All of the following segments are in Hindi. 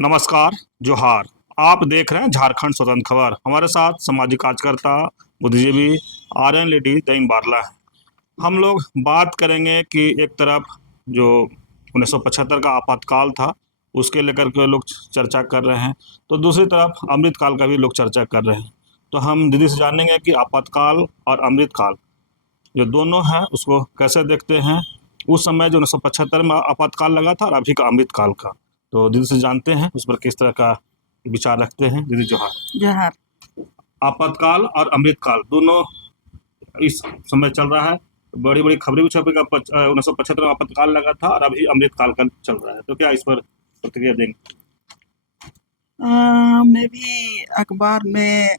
नमस्कार। जोहार। आप देख रहे हैं झारखंड स्वतंत्र खबर। हमारे साथ सामाजिक कार्यकर्ता बुद्धिजीवी आर्यन लेडी दईम बारला है। हम लोग बात करेंगे कि एक तरफ जो 1975 का आपातकाल था उसके लेकर के लोग चर्चा कर रहे हैं, तो दूसरी तरफ अमृतकाल का भी लोग चर्चा कर रहे हैं। तो हम दीदी से जानेंगे कि आपातकाल और अमृतकाल जो दोनों हैं उसको कैसे देखते हैं। उस समय जो 1975 में आपातकाल लगा था और अभी का अमृतकाल का, तो दीदी से जानते हैं उस पर किस तरह का विचार रखते हैं। दीदी जोहार। जोहार। आपातकाल और अमृतकाल दोनों इस समय चल रहा है। बड़ी बड़ी खबरें भी छपी 1975 में आपातकाल लगा था और अभी अमृतकाल का चल रहा है, तो क्या इस पर प्रतिक्रिया देंगे? मैं भी अखबार में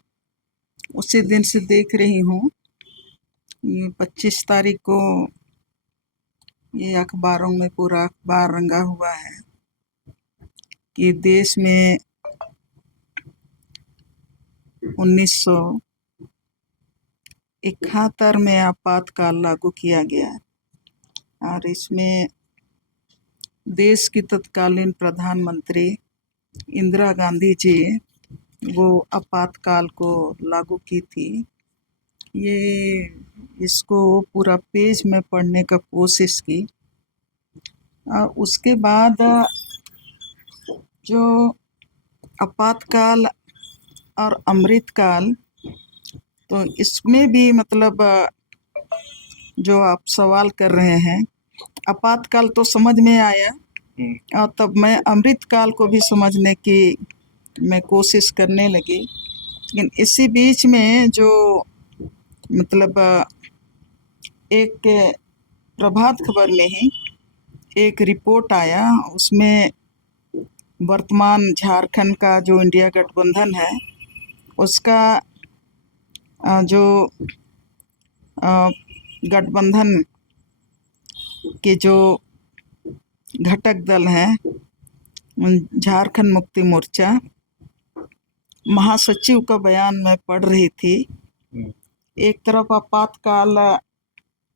उसी दिन से देख रही हूँ। ये 25 तारीख को ये अखबारों में पूरा अखबार रंगा हुआ है कि देश में 1971 में आपातकाल लागू किया गया और इसमें देश की तत्कालीन प्रधानमंत्री इंदिरा गांधी जी वो आपातकाल को लागू की थी। ये इसको पूरा पेज में पढ़ने का कोशिश की और उसके बाद जो आपातकाल और अमृतकाल, तो इसमें भी मतलब जो आप सवाल कर रहे हैं, आपातकाल तो समझ में आया और तब मैं अमृतकाल को भी समझने की मैं कोशिश करने लगी। लेकिन इसी बीच में जो मतलब एक प्रभात खबर में ही एक रिपोर्ट आया, उसमें वर्तमान झारखंड का जो इंडिया गठबंधन है उसका जो गठबंधन के जो घटक दल हैं, झारखंड मुक्ति मोर्चा महासचिव का बयान मैं पढ़ रही थी। एक तरफ आपातकाल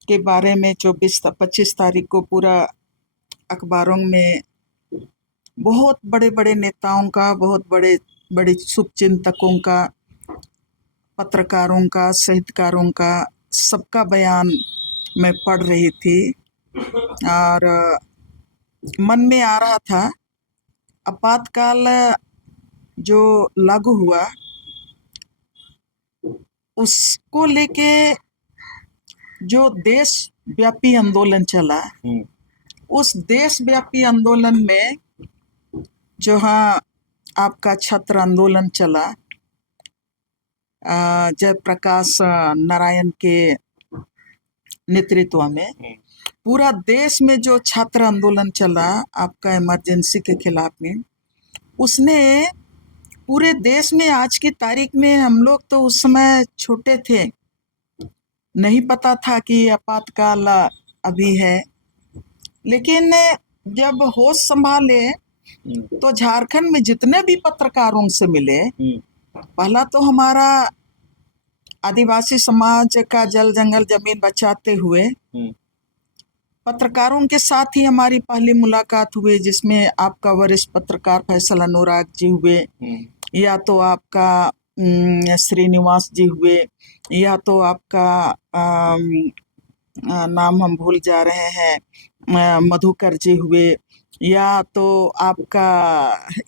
के बारे में 25 तारीख को पूरा अखबारों में बहुत बड़े बड़े नेताओं का, बहुत बड़े बड़े शुभचिंतकों का, पत्रकारों का, साहित्यकारों का, सबका बयान मैं पढ़ रही थी और मन में आ रहा था आपातकाल जो लागू हुआ उसको लेके जो देशव्यापी आंदोलन चला, उस देशव्यापी आंदोलन में जो आपका छात्र आंदोलन चला, जयप्रकाश नारायण के नेतृत्व में पूरा देश में जो छात्र आंदोलन चला आपका इमरजेंसी के खिलाफ में, उसने पूरे देश में आज की तारीख में, हम लोग तो उस समय छोटे थे, नहीं पता था कि आपातकाल अभी है, लेकिन जब होश संभाले तो झारखंड में जितने भी पत्रकारों से मिले, पहला तो हमारा आदिवासी समाज का जल जंगल जमीन बचाते हुए पत्रकारों के साथ ही हमारी पहली मुलाकात हुई, जिसमें आपका वरिष्ठ पत्रकार फैसल अनुराग जी हुए, या तो आपका श्रीनिवास जी हुए, या तो आपका नाम हम भूल जा रहे हैं, मधुकर जी हुए, या तो आपका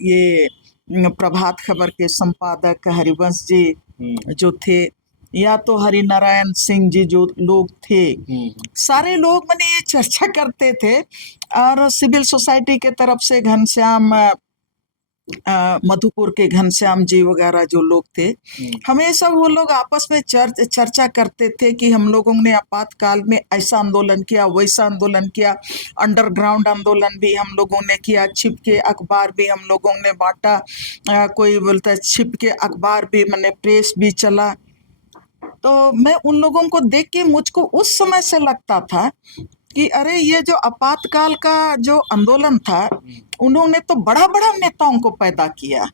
ये प्रभात खबर के संपादक हरिवंश जी जो थे, या तो हरिनारायण सिंह जी जो लोग थे, सारे लोग मैंने ये चर्चा करते थे। और सिविल सोसाइटी के तरफ से घनश्याम, मधुपुर के घनश्याम जी वगैरह जो लोग थे, हमेशा वो लोग आपस में चर्चा करते थे कि हम लोगों ने आपातकाल में ऐसा आंदोलन किया, वैसा आंदोलन किया, अंडरग्राउंड आंदोलन भी हम लोगों ने किया, छिप के अखबार भी हम लोगों ने बांटा, कोई बोलता है छिप के अखबार भी, मैंने प्रेस भी चला। तो मैं उन लोगों को देख के मुझको उस समय से लगता था कि अरे ये जो आपातकाल का जो आंदोलन था, उन्होंने तो बड़ा बड़ा नेताओं को पैदा किया,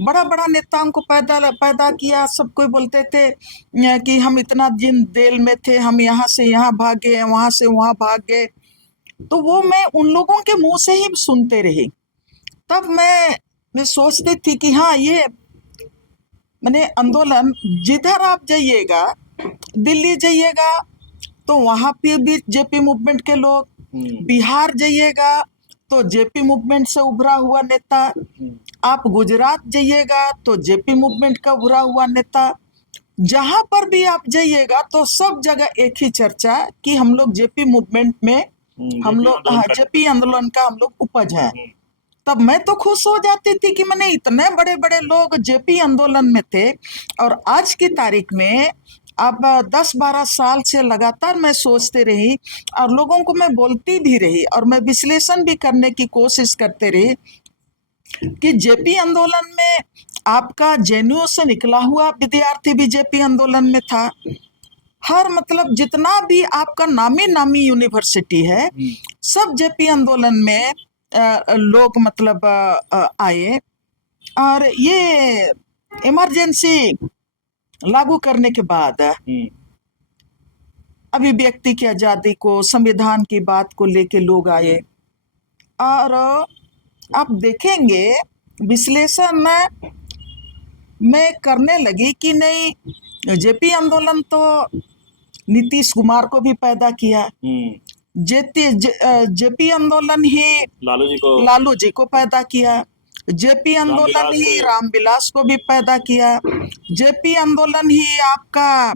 बड़ा बड़ा नेताओं को पैदा किया। सब कोई बोलते थे कि हम इतना दिन जेल में थे, हम यहाँ से यहाँ भाग गए, वहां से वहां भाग गए। तो वो मैं उन लोगों के मुंह से ही सुनते रही। तब मैं सोचती थी कि हाँ, ये मैंने आंदोलन, जिधर आप जाइएगा, दिल्ली जाइएगा तो वहां पे भी जेपी मूवमेंट के लोग, बिहार जाइएगा तो जेपी मूवमेंट से उभरा हुआ नेता, आप गुजरात जाइएगा तो जेपी मूवमेंट का उभरा हुआ नेता, जहां पर भी आप जाइएगा तो सब जगह एक ही चर्चा कि हम लोग जेपी मूवमेंट में, हम लोग जेपी आंदोलन का हम लोग उपज है। तब मैं तो खुश हो जाती थी कि मैंने इतने बड़े बड़े लोग जेपी आंदोलन में थे, और आज की तारीख में अब 10-12 साल से लगातार मैं सोचते रही और लोगों को मैं बोलती भी रही और मैं विश्लेषण भी करने की कोशिश करते रही कि जेपी आंदोलन में आपका जेएनयू से निकला हुआ विद्यार्थी भी जेपी आंदोलन में था। हर मतलब जितना भी आपका नामी नामी यूनिवर्सिटी है, सब जेपी आंदोलन में लोग मतलब आए, और ये इमरजेंसी लागू करने के बाद अभिव्यक्ति की आजादी को, संविधान की बात को लेके लोग आए। और आप देखेंगे विश्लेषण मैं करने लगी कि नहीं, जेपी आंदोलन तो नीतीश कुमार को भी पैदा किया, जेपी आंदोलन ही लालू जी को पैदा किया, जेपी आंदोलन ही रामविलास को भी पैदा किया, जेपी आंदोलन ही आपका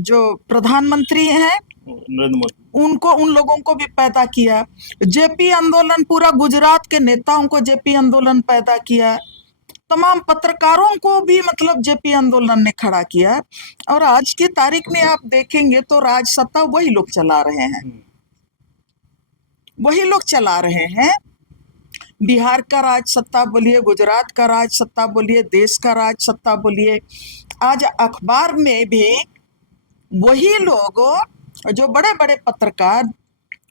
जो प्रधानमंत्री हैं उनको, उन लोगों को भी पैदा किया, जेपी आंदोलन पूरा गुजरात के नेताओं को जेपी आंदोलन पैदा किया, तमाम पत्रकारों को भी मतलब जेपी आंदोलन ने खड़ा किया। और आज की तारीख में आप देखेंगे तो राज सत्ता वही लोग चला रहे हैं, वही लोग चला रहे हैं। बिहार का राज सत्ता बोलिए, गुजरात का राज सत्ता बोलिए, देश का राज सत्ता बोलिए, आज अखबार में भी वही लोग जो बड़े बड़े पत्रकार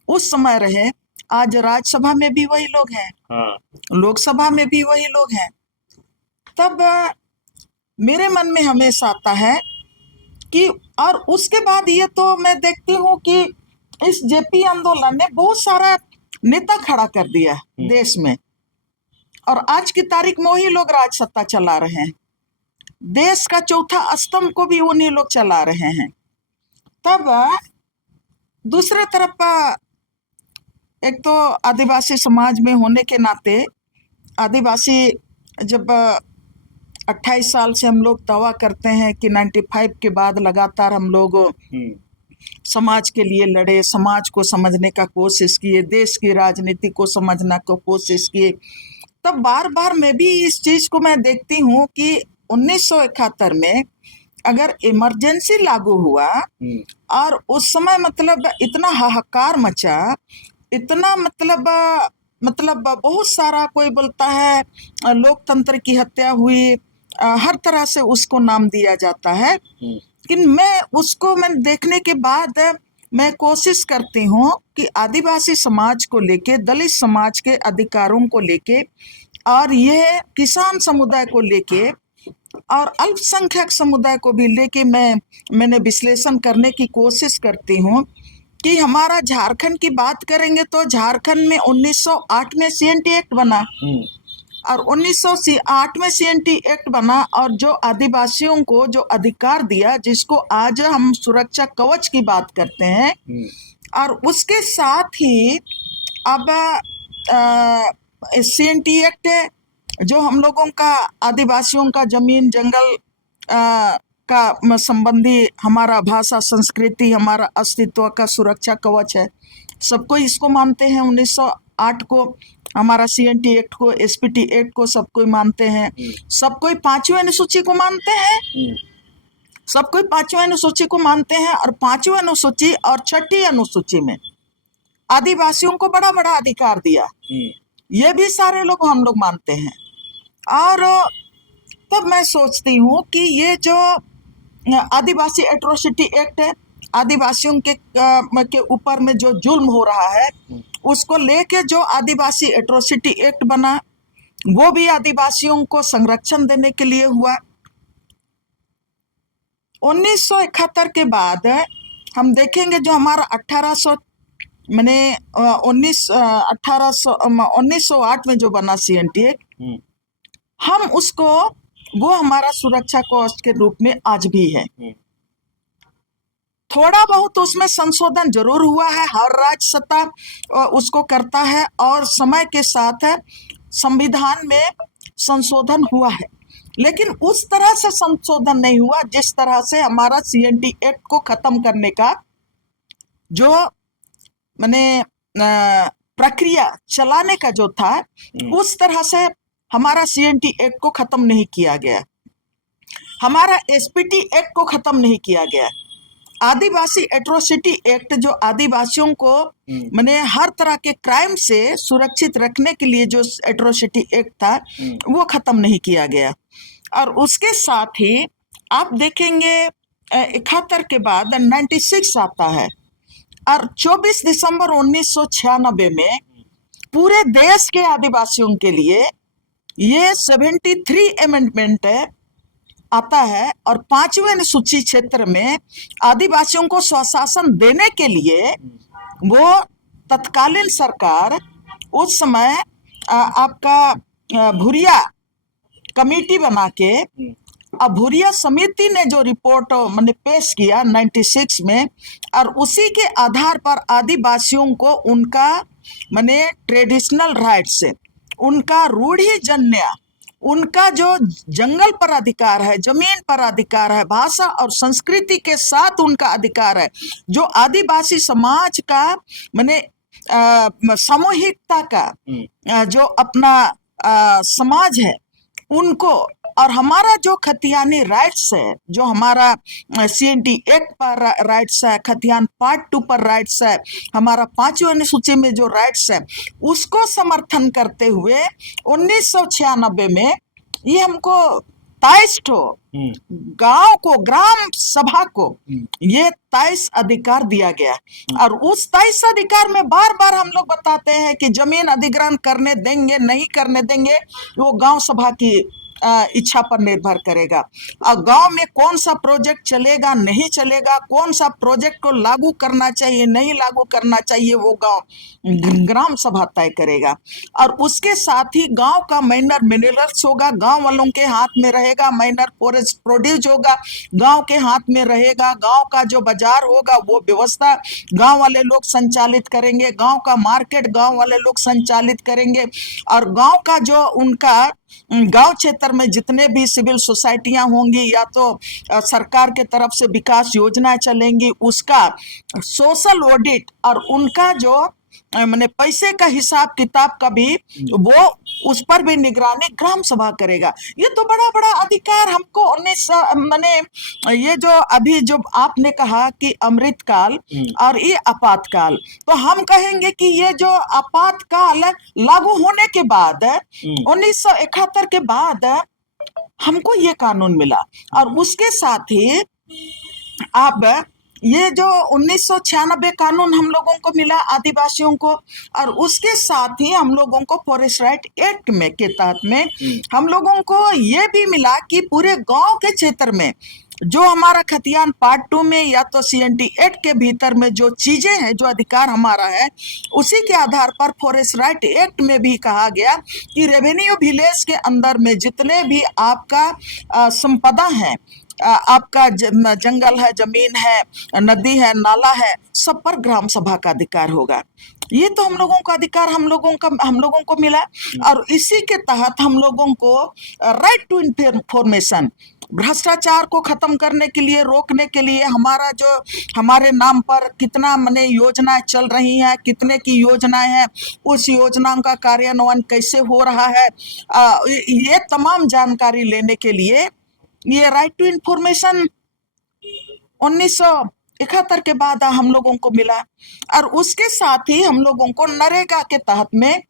उस समय रहे, आज राज्यसभा में भी वही लोग हैं, लोकसभा में भी वही लोग हैं। तब मेरे मन में हमेशा आता है कि, और उसके बाद ये तो मैं देखती हूँ कि इस जेपी आंदोलन ने बहुत सारा नेता खड़ा कर दिया देश में, और आज की तारीख में वही लोग राज सत्ता चला रहे हैं, देश का चौथा स्तंभ को भी उन्हीं लोग चला रहे हैं। तब दूसरे तरफ एक तो आदिवासी समाज में होने के नाते, आदिवासी जब 28 साल से हम लोग दावा करते हैं कि 95 के बाद लगातार हम लोग समाज के लिए लड़े, समाज को समझने का कोशिश किए, देश की राजनीति को समझने का कोशिश किए, तब बार बार मैं भी इस चीज को मैं देखती हूँ कि 1971 में अगर इमरजेंसी लागू हुआ और उस समय मतलब इतना हाहाकार मचा, इतना मतलब बहुत सारा, कोई बोलता है लोकतंत्र की हत्या हुई, हर तरह से उसको नाम दिया जाता है, लेकिन मैं देखने के बाद मैं कोशिश करती हूँ कि आदिवासी समाज को लेके, दलित समाज के अधिकारों को लेके, और ये किसान समुदाय को लेके और अल्पसंख्यक समुदाय को भी लेके मैंने विश्लेषण करने की कोशिश करती हूँ कि हमारा झारखंड की बात करेंगे तो झारखंड में 1908 में सीएनटी एक्ट बना, और 1908 में सीएनटी एक्ट बना, और जो आदिवासियों को जो अधिकार दिया, जिसको आज हम सुरक्षा कवच की बात करते हैं, और उसके साथ ही अब सीएनटी एक्ट है जो हम लोगों का आदिवासियों का जमीन जंगल का संबंधी, हमारा भाषा संस्कृति, हमारा अस्तित्व का सुरक्षा कवच है। सबको इसको मानते हैं, 1908 को, हमारा सीएनटी एक्ट को, एसपीटी एक्ट को सब कोई मानते हैं, सब कोई 5वीं अनुसूची को मानते हैं, सब कोई 5वीं अनुसूची को मानते हैं, और 5वीं अनुसूची और 6ठी अनुसूची में आदिवासियों को बड़ा बड़ा अधिकार दिया, ये भी सारे लोग हम लोग मानते हैं। और तब मैं सोचती हूँ कि ये जो आदिवासी एट्रोसिटी एक्ट है, आदिवासियों के ऊपर में जो जुल्म हो रहा है उसको लेके जो आदिवासी एट्रोसिटी एक्ट बना, वो भी आदिवासियों को संरक्षण देने के लिए हुआ। 1971 के बाद हम देखेंगे जो हमारा मैंने 1908 में जो बना CNT एक्ट, हम उसको, वो हमारा सुरक्षा कोष के रूप में आज भी है। थोड़ा बहुत उसमें संशोधन जरूर हुआ है, हर राज्य सत्ता उसको करता है, और समय के साथ संविधान में संशोधन हुआ है, लेकिन उस तरह से संशोधन नहीं हुआ जिस तरह से हमारा CNT एक्ट को खत्म करने का जो मैंने प्रक्रिया चलाने का जो था, उस तरह से हमारा CNT एक्ट को खत्म नहीं किया गया, हमारा SPT एक्ट को खत्म नहीं किया गया। आदिवासी एट्रोसिटी एक्ट, जो आदिवासियों को मैंने हर तरह के क्राइम से सुरक्षित रखने के लिए जो एट्रोसिटी एक्ट था, वो खत्म नहीं किया गया। और उसके साथ ही आप देखेंगे 71 के बाद 96 आता है, और 24 दिसंबर 1996 में पूरे देश के आदिवासियों के लिए ये 73 अमेंडमेंट आता है, और 5वें अनुसूची क्षेत्र में आदिवासियों को स्वशासन देने के लिए वो तत्कालीन सरकार उस समय आपका भूरिया कमेटी बना के, अब भूरिया समिति ने जो रिपोर्ट मैंने पेश किया 96 में, और उसी के आधार पर आदिवासियों को उनका मैंने ट्रेडिशनल राइट्स, उनका रूढ़िजन्य, उनका जो जंगल पर अधिकार है, जमीन पर अधिकार है, भाषा और संस्कृति के साथ उनका अधिकार है, जो आदिवासी समाज का मैंने सामूहिकता का जो अपना समाज है उनको, और हमारा जो खतियानी राइट्स है, जो हमारा CNT एक्ट पर राइट्स है, खतियान पार्ट 2 पर राइट्स है, हमारा 5वें अनुसूची में जो राइट्स है, उसको समर्थन करते हुए 1996 में ये हमको 23 गांव को, ग्राम सभा को ये 23 अधिकार दिया गया। और उस 23 अधिकार में बार बार हम लोग बताते हैं कि जमीन अधिग्रहण करने देंगे नहीं करने देंगे, वो गांव सभा की इच्छा पर निर्भर करेगा। और गांव में कौन सा प्रोजेक्ट चलेगा नहीं चलेगा, कौन सा प्रोजेक्ट को लागू करना चाहिए नहीं लागू करना चाहिए, वो गांव ग्राम सभा तय करेगा। और उसके साथ ही गांव का माइनर मिनरल्स होगा, गांव वालों के हाथ में रहेगा, माइनर फॉरेस्ट प्रोड्यूस होगा, गांव के हाथ में रहेगा, गांव का जो बाजार होगा वो व्यवस्था गांव वाले लोग संचालित करेंगे, गांव का मार्केट गांव वाले लोग संचालित करेंगे। और गांव का जो उनका गांव क्षेत्र में जितने भी सिविल सोसाइटियां होंगी या तो सरकार के तरफ से विकास योजनाएं चलेंगी, उसका सोशल ऑडिट और उनका जो मैंने पैसे का हिसाब किताब का भी वो, उस पर भी निगरानी ग्राम सभा करेगा। ये तो बड़ा बड़ा अधिकार हमको 19 मैंने ये जो अभी जो आपने कहा कि अमृतकाल और ये आपातकाल, तो हम कहेंगे कि ये जो आपातकाल लागू होने के बाद 1971 के बाद हमको ये कानून मिला। और उसके साथ ही अब ये जो 1996 कानून हम लोगों को मिला आदिवासियों को, और उसके साथ ही हम लोगों को फॉरेस्ट राइट एक्ट में के तहत में हम लोगों को ये भी मिला कि पूरे गांव के क्षेत्र में जो हमारा खतियान पार्ट 2 में या तो CNT एक्ट के भीतर में जो चीजें हैं, जो अधिकार हमारा है, उसी के आधार पर फॉरेस्ट राइट एक्ट में भी कहा गया कि रेवेन्यू विलेज के अंदर में जितने भी आपका संपदा है, आपका जंगल है, जमीन है, नदी है, नाला है, सब पर ग्राम सभा का अधिकार होगा। ये तो हम लोगों का अधिकार हम लोगों को मिला। और इसी के तहत हम लोगों को राइट टू इंफॉर्मेशन, भ्रष्टाचार को खत्म करने के लिए, रोकने के लिए, हमारा जो हमारे नाम पर कितना मने योजनाएं चल रही हैं, कितने की योजनाएं हैं, उस योजनाओं का कार्यान्वयन कैसे हो रहा है, ये तमाम जानकारी लेने के लिए ये राइट टू इंफॉर्मेशन 1971 के बाद हम लोगों को मिला। और उसके साथ ही हम लोगों को नरेगा के तहत में,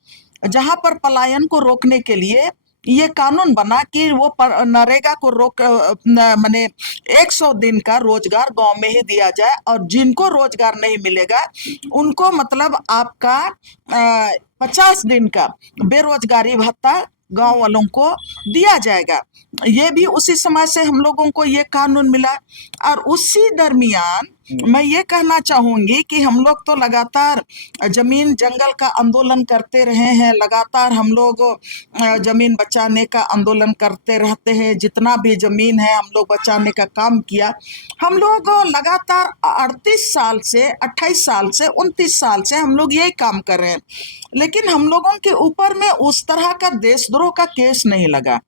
जहां पर पलायन को रोकने के लिए ये कानून बना कि वो नरेगा को रोक माने 100 दिन का रोजगार गांव में ही दिया जाए, और जिनको रोजगार नहीं मिलेगा उनको मतलब आपका 50 दिन का बेरोजगारी भत्ता गांव वालों को दिया जाएगा। ये भी उसी समय से हम लोगों को ये कानून मिला। और उसी दरमियान मैं ये कहना चाहूंगी कि हम लोग तो लगातार जमीन जंगल का आंदोलन करते रहे हैं, लगातार हम लोग जमीन बचाने का आंदोलन करते रहते हैं। जितना भी जमीन है हम लोग बचाने का काम किया। हम लोग लगातार 38 साल से 28 साल से 29 साल से हम लोग यही काम कर रहे हैं, लेकिन हम लोगों के ऊपर में उस तरह का देशद्रोह का केस नहीं लगा।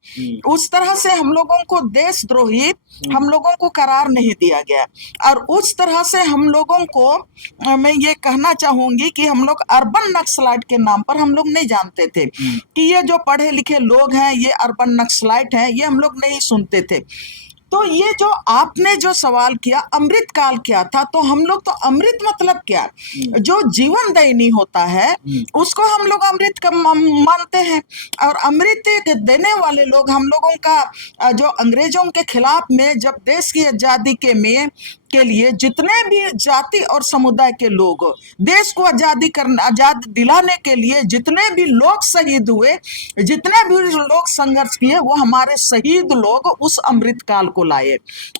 उस तरह से हम लोगों को देशद्रोही हम लोगों को करार नहीं दिया गया। और उस तरह से हम लोगों को मैं ये कहना चाहूंगी कि हम लोग अर्बन नक्सलाइट के नाम पर हम लोग नहीं जानते थे कि ये जो पढ़े लिखे लोग हैं ये अर्बन नक्सलाइट हैं, ये हम लोग नहीं सुनते थे। तो ये जो आपने जो सवाल किया अमृत काल क्या था, तो हम लोग तो अमृत मतलब क्या, जो जीवन दायिनी होता है उसको हम लोग अमृत का मानते हैं। और अमृत देने वाले लोग हम लोगों का जो अंग्रेजों के खिलाफ में जब देश की आजादी के लिए जितने भी जाति और समुदाय के लोग देश को आजाद दिलाने के लिए जितने भी लोग शहीद हुए, जितने भी लोग संघर्ष किए, वो हमारे शहीद लोग उस अमृत काल को लाए।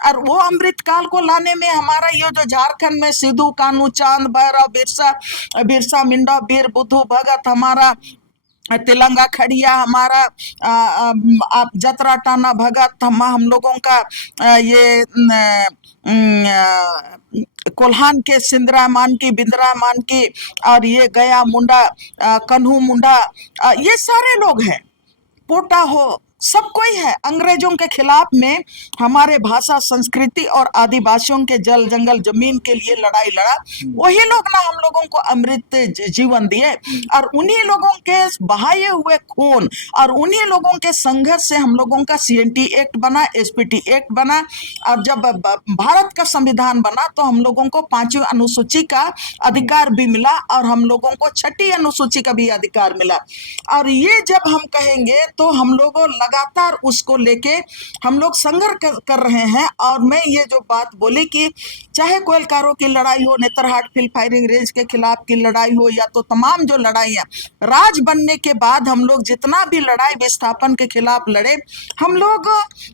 और वो अमृत काल को लाने में हमारा ये जो झारखंड में सिद्धू कान्हू चांद भैरव बिरसा मुंडा वीर बुद्धू भगत, हमारा तिलंगा खड़िया, हमारा आप जतरा टाना भगत, हम लोगों का ये कोल्हान के सिंदरा मान की बिंद्रा मान की, और ये गया मुंडा कन्हू मुंडा, ये सारे लोग हैं, पोटा हो, सब कोई है। अंग्रेजों के खिलाफ में हमारे भाषा संस्कृति और आदिवासियों के जल जंगल जमीन के लिए लड़ाई लड़ा, वही लोग ना हम लोगों को अमृत जीवन दिए। और उन्हीं लोगों के बहाए हुए खून और उन्हीं लोगों के संघर्ष से हम लोगों का CNT एक्ट बना, SPT एक्ट बना। और जब भारत का संविधान बना तो हम लोगों को 5वीं अनुसूची का अधिकार भी मिला और हम लोगों को 6ठी अनुसूची का भी अधिकार मिला। और ये जब हम कहेंगे तो हम लोगों लगातार उसको लेके हम लोग संघर्ष कर रहे हैं। और मैं ये जो बात बोली कि चाहे कोयलकारों की लड़ाई हो, नेतरहाट फील्ड फायरिंग रेंज के खिलाफ की लड़ाई हो, या तो तमाम जो लड़ाइयाँ राज बनने के बाद हम लोग जितना भी लड़ाई विस्थापन के खिलाफ लड़े, हम लोग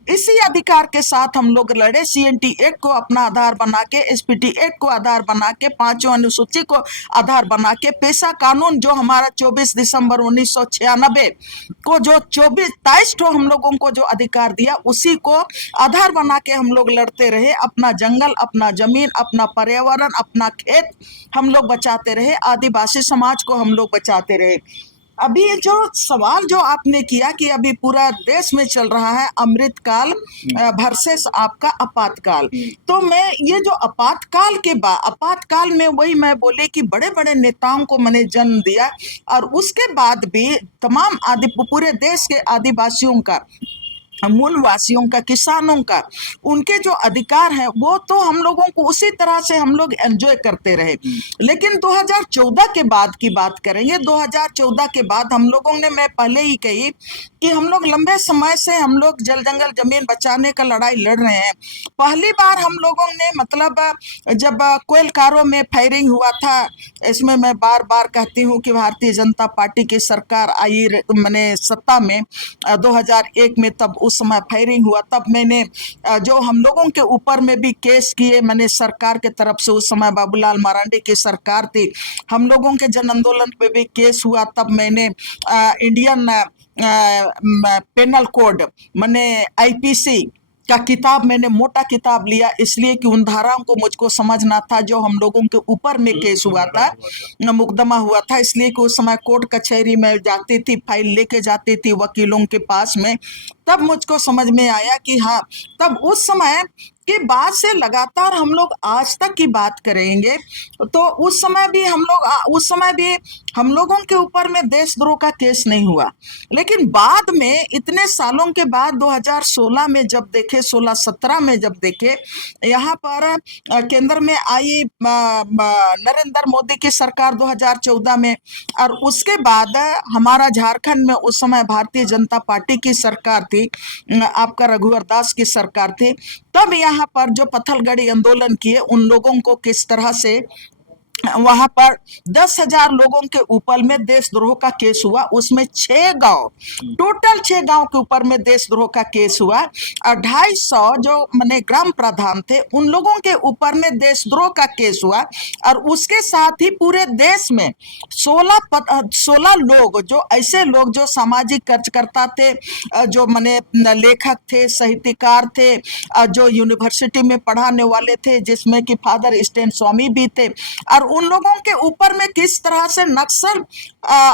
इसी अधिकार के साथ हम लोग लड़े। CNT एक्ट को अपना आधार बना के, SPT एक्ट को आधार बना के, 5वीं अनुसूची को आधार बना के, पेशा कानून जो हमारा 24 दिसंबर 1996 को जो 23 हम लोगों को जो अधिकार दिया, उसी को आधार बना के हम लोग लड़ते रहे। अपना जंगल, अपना जमीन, अपना पर्यावरण, अपना खेत हम लोग बचाते रहे, आदिवासी समाज को हम लोग बचाते रहे। अभी जो सवाल जो आपने किया कि अभी पूरा देश में चल रहा है अमृत काल वर्सेस आपका आपातकाल, तो मैं ये जो आपातकाल में वही मैं बोले कि बड़े बड़े नेताओं को मैंने जन्म दिया, और उसके बाद भी तमाम पूरे देश के आदिवासियों का, मूलवासियों का, किसानों का, उनके जो अधिकार है वो तो हम लोगों को उसी तरह से हम लोग एंजॉय करते रहे। लेकिन 2014 के बाद की बात करेंगे, 2014 के बाद हम लोगों ने, मैं पहले ही कही कि हम लोग लंबे समय से हम लोग जल जंगल जमीन बचाने का लड़ाई लड़ रहे हैं। पहली बार हम लोगों ने मतलब जब कोयलकारों में फायरिंग हुआ था, इसमें मैं बार बार कहती हूँ कि भारतीय जनता पार्टी की सरकार आई मैंने सत्ता में 2001 में, तब उस समय फायरिंग हुआ। तब मैंने जो हम लोगों के ऊपर में भी केस किए मैंने सरकार के तरफ से, उस समय बाबूलाल मरांडी की सरकार थी, हम लोगों के जन आंदोलन पे भी केस हुआ। तब मैंने इंडियन पेनल कोड मैंने IPC का किताब, मैंने मोटा किताब लिया, इसलिए कि उन धाराओं को मुझको समझना था जो हम लोगों के ऊपर में केस हुआ था, मुकदमा हुआ था। इसलिए कि उस समय कोर्ट कचहरी में जाती थी, फाइल लेके जाती थी वकीलों के पास में, तब मुझको समझ में आया कि हाँ, तब उस समय के बाद से लगातार हम लोग आज तक की बात करेंगे तो उस समय भी हम लोगों के ऊपर में देशद्रोह का केस नहीं हुआ। लेकिन बाद में इतने सालों के बाद 2016 में जब देखे, 16-17 में जब देखे, यहाँ पर केंद्र में आई नरेंद्र मोदी की सरकार 2014 में, और उसके बाद हमारा झारखंड में उस समय भारतीय जनता पार्टी की सरकार थी, आपका रघुवर दास की सरकार थी। तब यहाँ पर जो पत्थलगड़ी आंदोलन किए, उन लोगों को किस तरह से वहां पर 10,000 लोगों के ऊपर में देशद्रोह का केस हुआ। उसमें 6 गांव, टोटल 6 गांव के ऊपर में देशद्रोह का केस हुआ। और 250 जो माने ग्राम प्रधान थे उन लोगों के ऊपर में देशद्रोह का केस हुआ। और उसके साथ ही पूरे देश में 16 लोग, जो ऐसे लोग जो सामाजिक कार्यकर्ता थे, जो माने लेखक थे, साहित्यकार थे, जो यूनिवर्सिटी में पढ़ाने वाले थे, जिसमें कि फादर स्टैन स्वामी भी थे। और उन लोगों के ऊपर में किस तरह से नक्सल,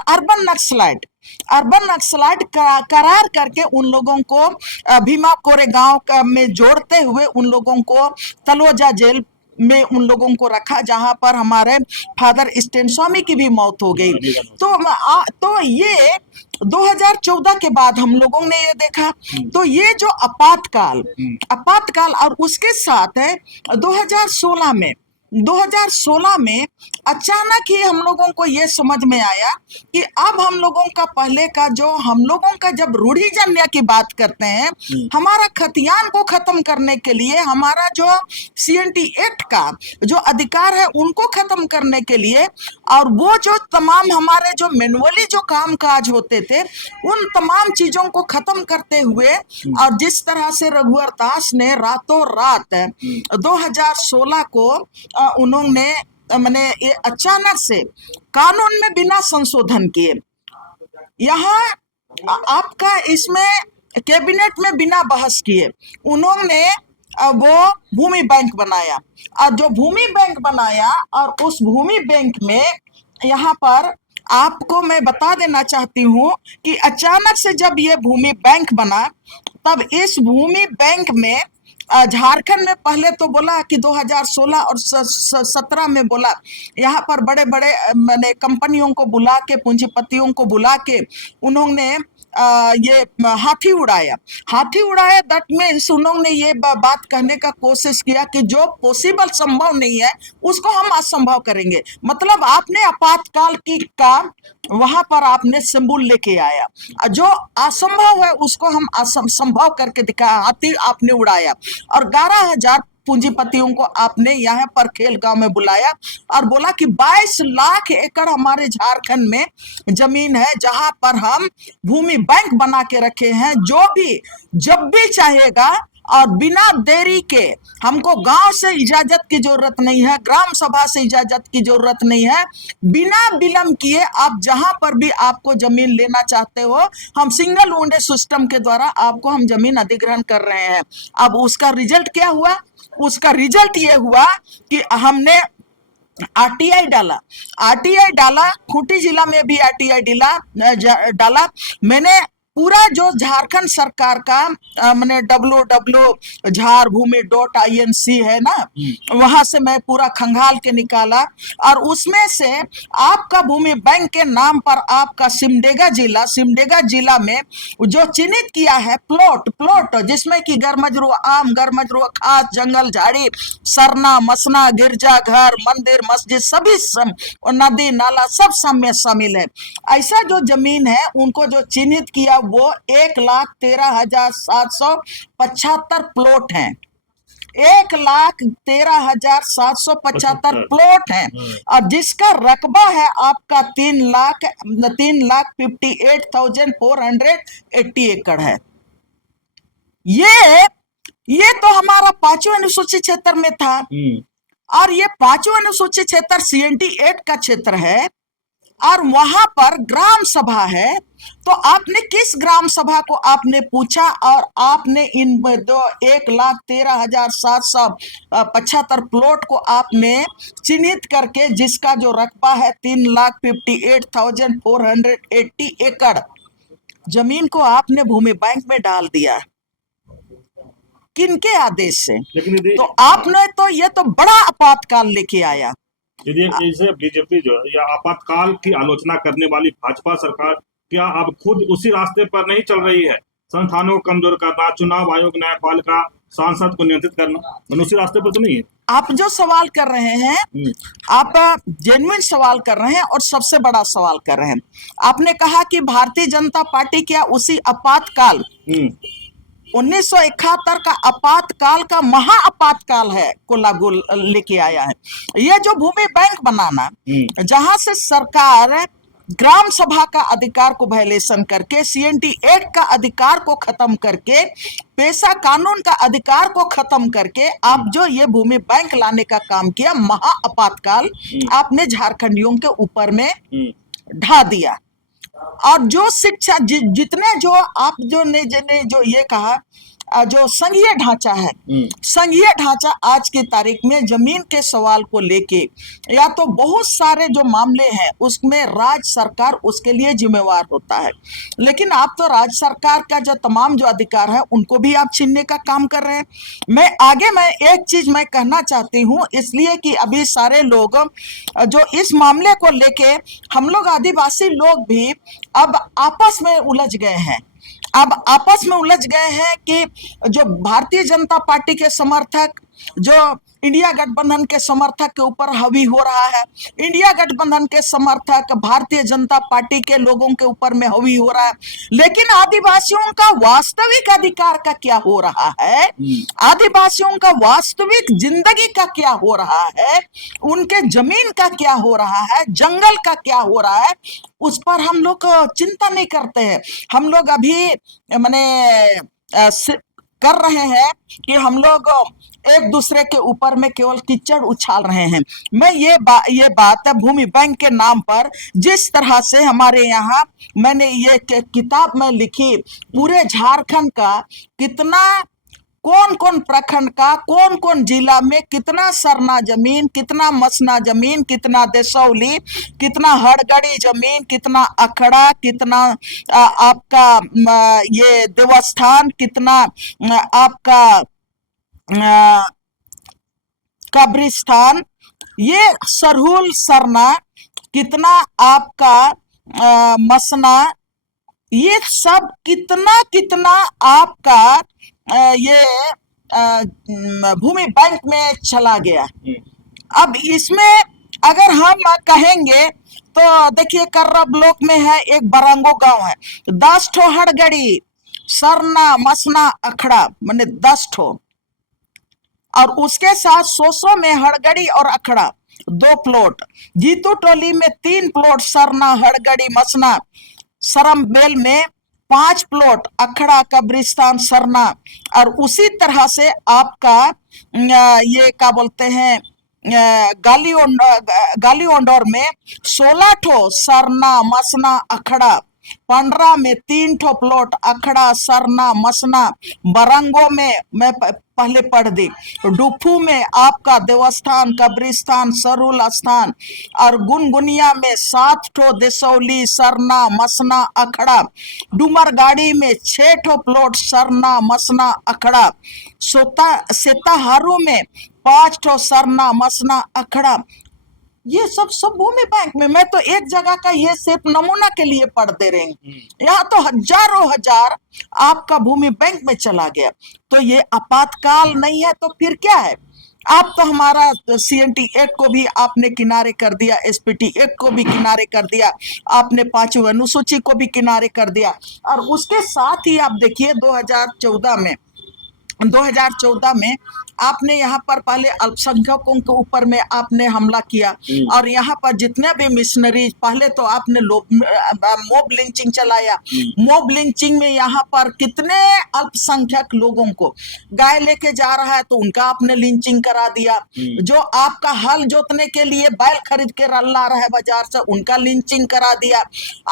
अर्बन नक्सलाइट करार करके उन लोगों को भीमा कोरेगांव में जोड़ते हुए उन लोगों को तलोजा जेल में उन लोगों को रखा, जहां पर हमारे फादर स्टैन स्वामी की भी मौत हो गई। तो ये 2014 के बाद हम लोगों ने ये देखा। तो ये जो आपातकाल और उसके साथ है 2016 में अचानक ही हम लोगों को ये समझ में आया कि अब हम लोगों का पहले का जो हम लोगों का जब रूढ़िजन्य की बात करते हैं, हमारा खतियान को खत्म करने के लिए, हमारा जो CNT एक्ट का जो अधिकार है उनको खत्म करने के लिए, और वो जो तमाम हमारे जो मैनुअली जो काम काज होते थे उन तमाम चीजों को खत्म करते हुए, और जिस तरह से रघुवर दास ने रातों रात 2016 को उन्होंने मैंने ये अचानक से कानून में बिना संशोधन किए, यहाँ आपका इसमें कैबिनेट में बिना बहस किए उन्होंने वो भूमि बैंक बनाया। और जो भूमि बैंक बनाया, और उस भूमि बैंक में यहाँ पर आपको मैं बता देना चाहती हूँ कि अचानक से जब ये भूमि बैंक बना, तब इस भूमि बैंक में झारखंड में पहले तो बोला कि 2016 और 17 में बोला, यहाँ पर बड़े बड़े मैंने कंपनियों को बुला के, पूंजीपतियों को बुला के उन्होंने ये हाथी उड़ाया। दैट मीन्स उन्होंने ये बात कहने का कोशिश किया कि जो पॉसिबल संभव नहीं है उसको हम असंभव करेंगे। मतलब आपने आपातकाल की का वहां पर आपने सिंबल लेके आया, जो असंभव है उसको हम असंभव करके दिखाया। हाथी आपने उड़ाया और 11,000 पूंजीपतियों को आपने यहाँ पर खेलगांव में बुलाया और बोला कि 22 लाख एकड़ हमारे झारखंड में जमीन है, जहां पर हम भूमि बैंक बना के रखे हैं। जो भी जब भी चाहेगा और बिना देरी के, हमको गांव से इजाजत की जरूरत नहीं है, ग्राम सभा से इजाजत की जरूरत नहीं है, बिना विलंब किए आप जहां पर भी आपको जमीन लेना चाहते हो, हम सिंगल विंडो सिस्टम के द्वारा आपको हम जमीन अधिग्रहण कर रहे हैं। अब उसका रिजल्ट क्या हुआ? उसका रिजल्ट ये हुआ कि हमने आरटीआई डाला, खूंटी जिला में भी आरटीआई डाला। मैंने पूरा जो झारखंड सरकार का मैंने www.झारभूमि.inc है ना, वहां से मैं पूरा खंगाल के निकाला और उसमें से आपका भूमि बैंक के नाम पर आपका सिमडेगा जिला में जो चिन्हित किया है प्लॉट जिसमें कि गरमजरू आम, गरमजरू खास, जंगल झाड़ी, सरना, मसना, गिरजा घर, मंदिर, मस्जिद, सभी नदी नाला सब शामिल है। ऐसा जो जमीन है उनको जो चिन्हित किया वो 1,13,775 प्लॉट हैं। 1,13,775 प्लॉट हैं और जिसका रकबा है आपका 3,58,480 एकड़ है। ये तो हमारा 5वां अनुसूचित क्षेत्र में था और ये 5वां अनुसूचित क्षेत्र CNT एक्ट का क्षेत्र है और वहां पर ग्राम सभा है। तो आपने किस ग्राम सभा को आपने पूछा और आपने इन 1,13,775 प्लॉट को आपने चिन्हित करके जिसका जो रकबा है 3,58,480 एकड़ जमीन को आपने भूमि बैंक में डाल दिया। किनके आदेश से? तो आपने तो ये तो बड़ा आपातकाल लेके आया। यदि इसे बीजेपी जो है या आपातकाल की आलोचना करने वाली भाजपा सरकार क्या अब खुद उसी रास्ते पर नहीं चल रही है? संस्थानों को कमजोर करना, चुनाव आयोग, न्यायपालिका, सांसद को नियंत्रित करना, उसी रास्ते पर तो नहीं है? आप जो सवाल कर रहे हैं आप जेन्युइन सवाल कर रहे हैं और सबसे बड़ा सवाल कर रहे हैं। आपने कहा कि भारतीय जनता पार्टी क्या उसी आपातकाल 1971 का आपातकाल का महा आपातकाल है को लागू लेके आया है। ये जो भूमि बैंक बनाना, जहां से सरकार ग्राम सभा का अधिकार को वायलेशन करके, CNT एक्ट का अधिकार को खत्म करके, पेशा कानून का अधिकार को खत्म करके आप जो ये भूमि बैंक लाने का काम किया, महा आपातकाल आपने झारखंडियों के ऊपर में ढा दिया। और जो शिक्षा जितने जो आप जो ने जो ये कहा, जो संघीय ढांचा है, संघीय ढांचा आज की तारीख में जमीन के सवाल को लेके या तो बहुत सारे जो मामले हैं उसमें राज्य सरकार उसके लिए जिम्मेवार होता है, लेकिन आप तो राज्य सरकार का जो तमाम जो अधिकार है उनको भी आप छीनने का काम कर रहे हैं। मैं एक चीज मैं कहना चाहती हूँ, इसलिए कि अभी सारे लोग जो इस मामले को लेके, हम लोग आदिवासी लोग भी अब आपस में उलझ गए हैं। अब आपस में उलझ गए हैं कि जो भारतीय जनता पार्टी के समर्थक जो इंडिया गठबंधन के समर्थक के ऊपर हावी हो रहा है, इंडिया गठबंधन के समर्थक भारतीय जनता पार्टी के लोगों के ऊपर में हावी हो रहा है, लेकिन आदिवासियों का वास्तविक अधिकार का क्या हो रहा है, आदिवासियों का वास्तविक जिंदगी का क्या हो रहा है, उनके जमीन का क्या हो रहा है, जंगल का क्या हो रहा है, उस पर हम लोग चिंता नहीं करते हैं। हम लोग अभी कर रहे हैं कि हम लोग एक दूसरे के ऊपर में केवल कीचड़ उछाल रहे हैं। मैं ये बात भूमि बैंक के नाम पर जिस तरह से हमारे यहाँ मैंने ये किताब में लिखी, पूरे झारखंड का कितना कौन कौन प्रखंड का कौन कौन जिला में कितना सरना जमीन, कितना मसना जमीन, कितना देसौली, कितना हड़गड़ी जमीन, कितना अखड़ा, कितना आपका ये देवस्थान, कितना आपका कब्रिस्तान, ये सरहुल सरना, कितना आपका मसना, ये सब कितना कितना आपका ये भूमि बैंक में चला गया। अब इसमें अगर हम कहेंगे तो देखिए कर्रा ब्लॉक में है एक बरांगो गांव है, 10 ठो हड़गड़ी, सरना, मसना, अखड़ा, माने 10 ठो, और उसके साथ 100 में हड़गड़ी और अखड़ा 2 प्लॉट, जीतू टोली में 3 प्लॉट सरना, हड़गड़ी, मसना, सरमबेल में 5 प्लॉट, अखड़ा, कब्रिस्तान, सरना, और उसी तरह से आपका ये क्या बोलते हैं गालीओंडोर में 16 ठो सरना, मसना, अखड़ा, 15 में 3 ठो प्लॉट, अखड़ा, सरना, मसना, बरंगो में मैं पहले पढ़ दी, डुफू में आपका देवस्थान, कब्रिस्तान, सरुल स्थान, और गुनगुनिया में 7 ठो देसौली, सरना, मसना, अखड़ा, डुमरगाड़ी में 6 ठो प्लॉट, सरना, मसना, अखड़ा, सेताहारू में 5 ठो सरना, मसना, अखड़ा। ये सब भूमि बैंक में, मैं तो एक जगह का ये सिर्फ नमूना के लिए पढ़ दे रहे हैं, यहाँ तो हजारों हजार आपका भूमि बैंक में चला गया। तो ये आपातकाल नहीं है तो फिर क्या है? आप तो हमारा CNT एक्ट को भी आपने किनारे कर दिया, SPT एक्ट को भी किनारे कर दिया, आपने 5वीं अनुसूची को भी किनारे कर दिया, और उसके साथ ही आप देखिए 2014 में आपने यहाँ पर पहले अल्पसंख्यकों के ऊपर में आपने हमला किया, और यहाँ पर जितने भी मिशनरीज, पहले तो आपने मॉब लिंचिंग चलाया, मॉब लिंचिंग में यहाँ पर कितने अल्पसंख्यक लोगों को गाय लेके जा रहा है तो उनका आपने लिंचिंग करा दिया, जो आपका हल जोतने के लिए बैल खरीद के ला रहा है बाजार से उनका लिंचिंग करा दिया।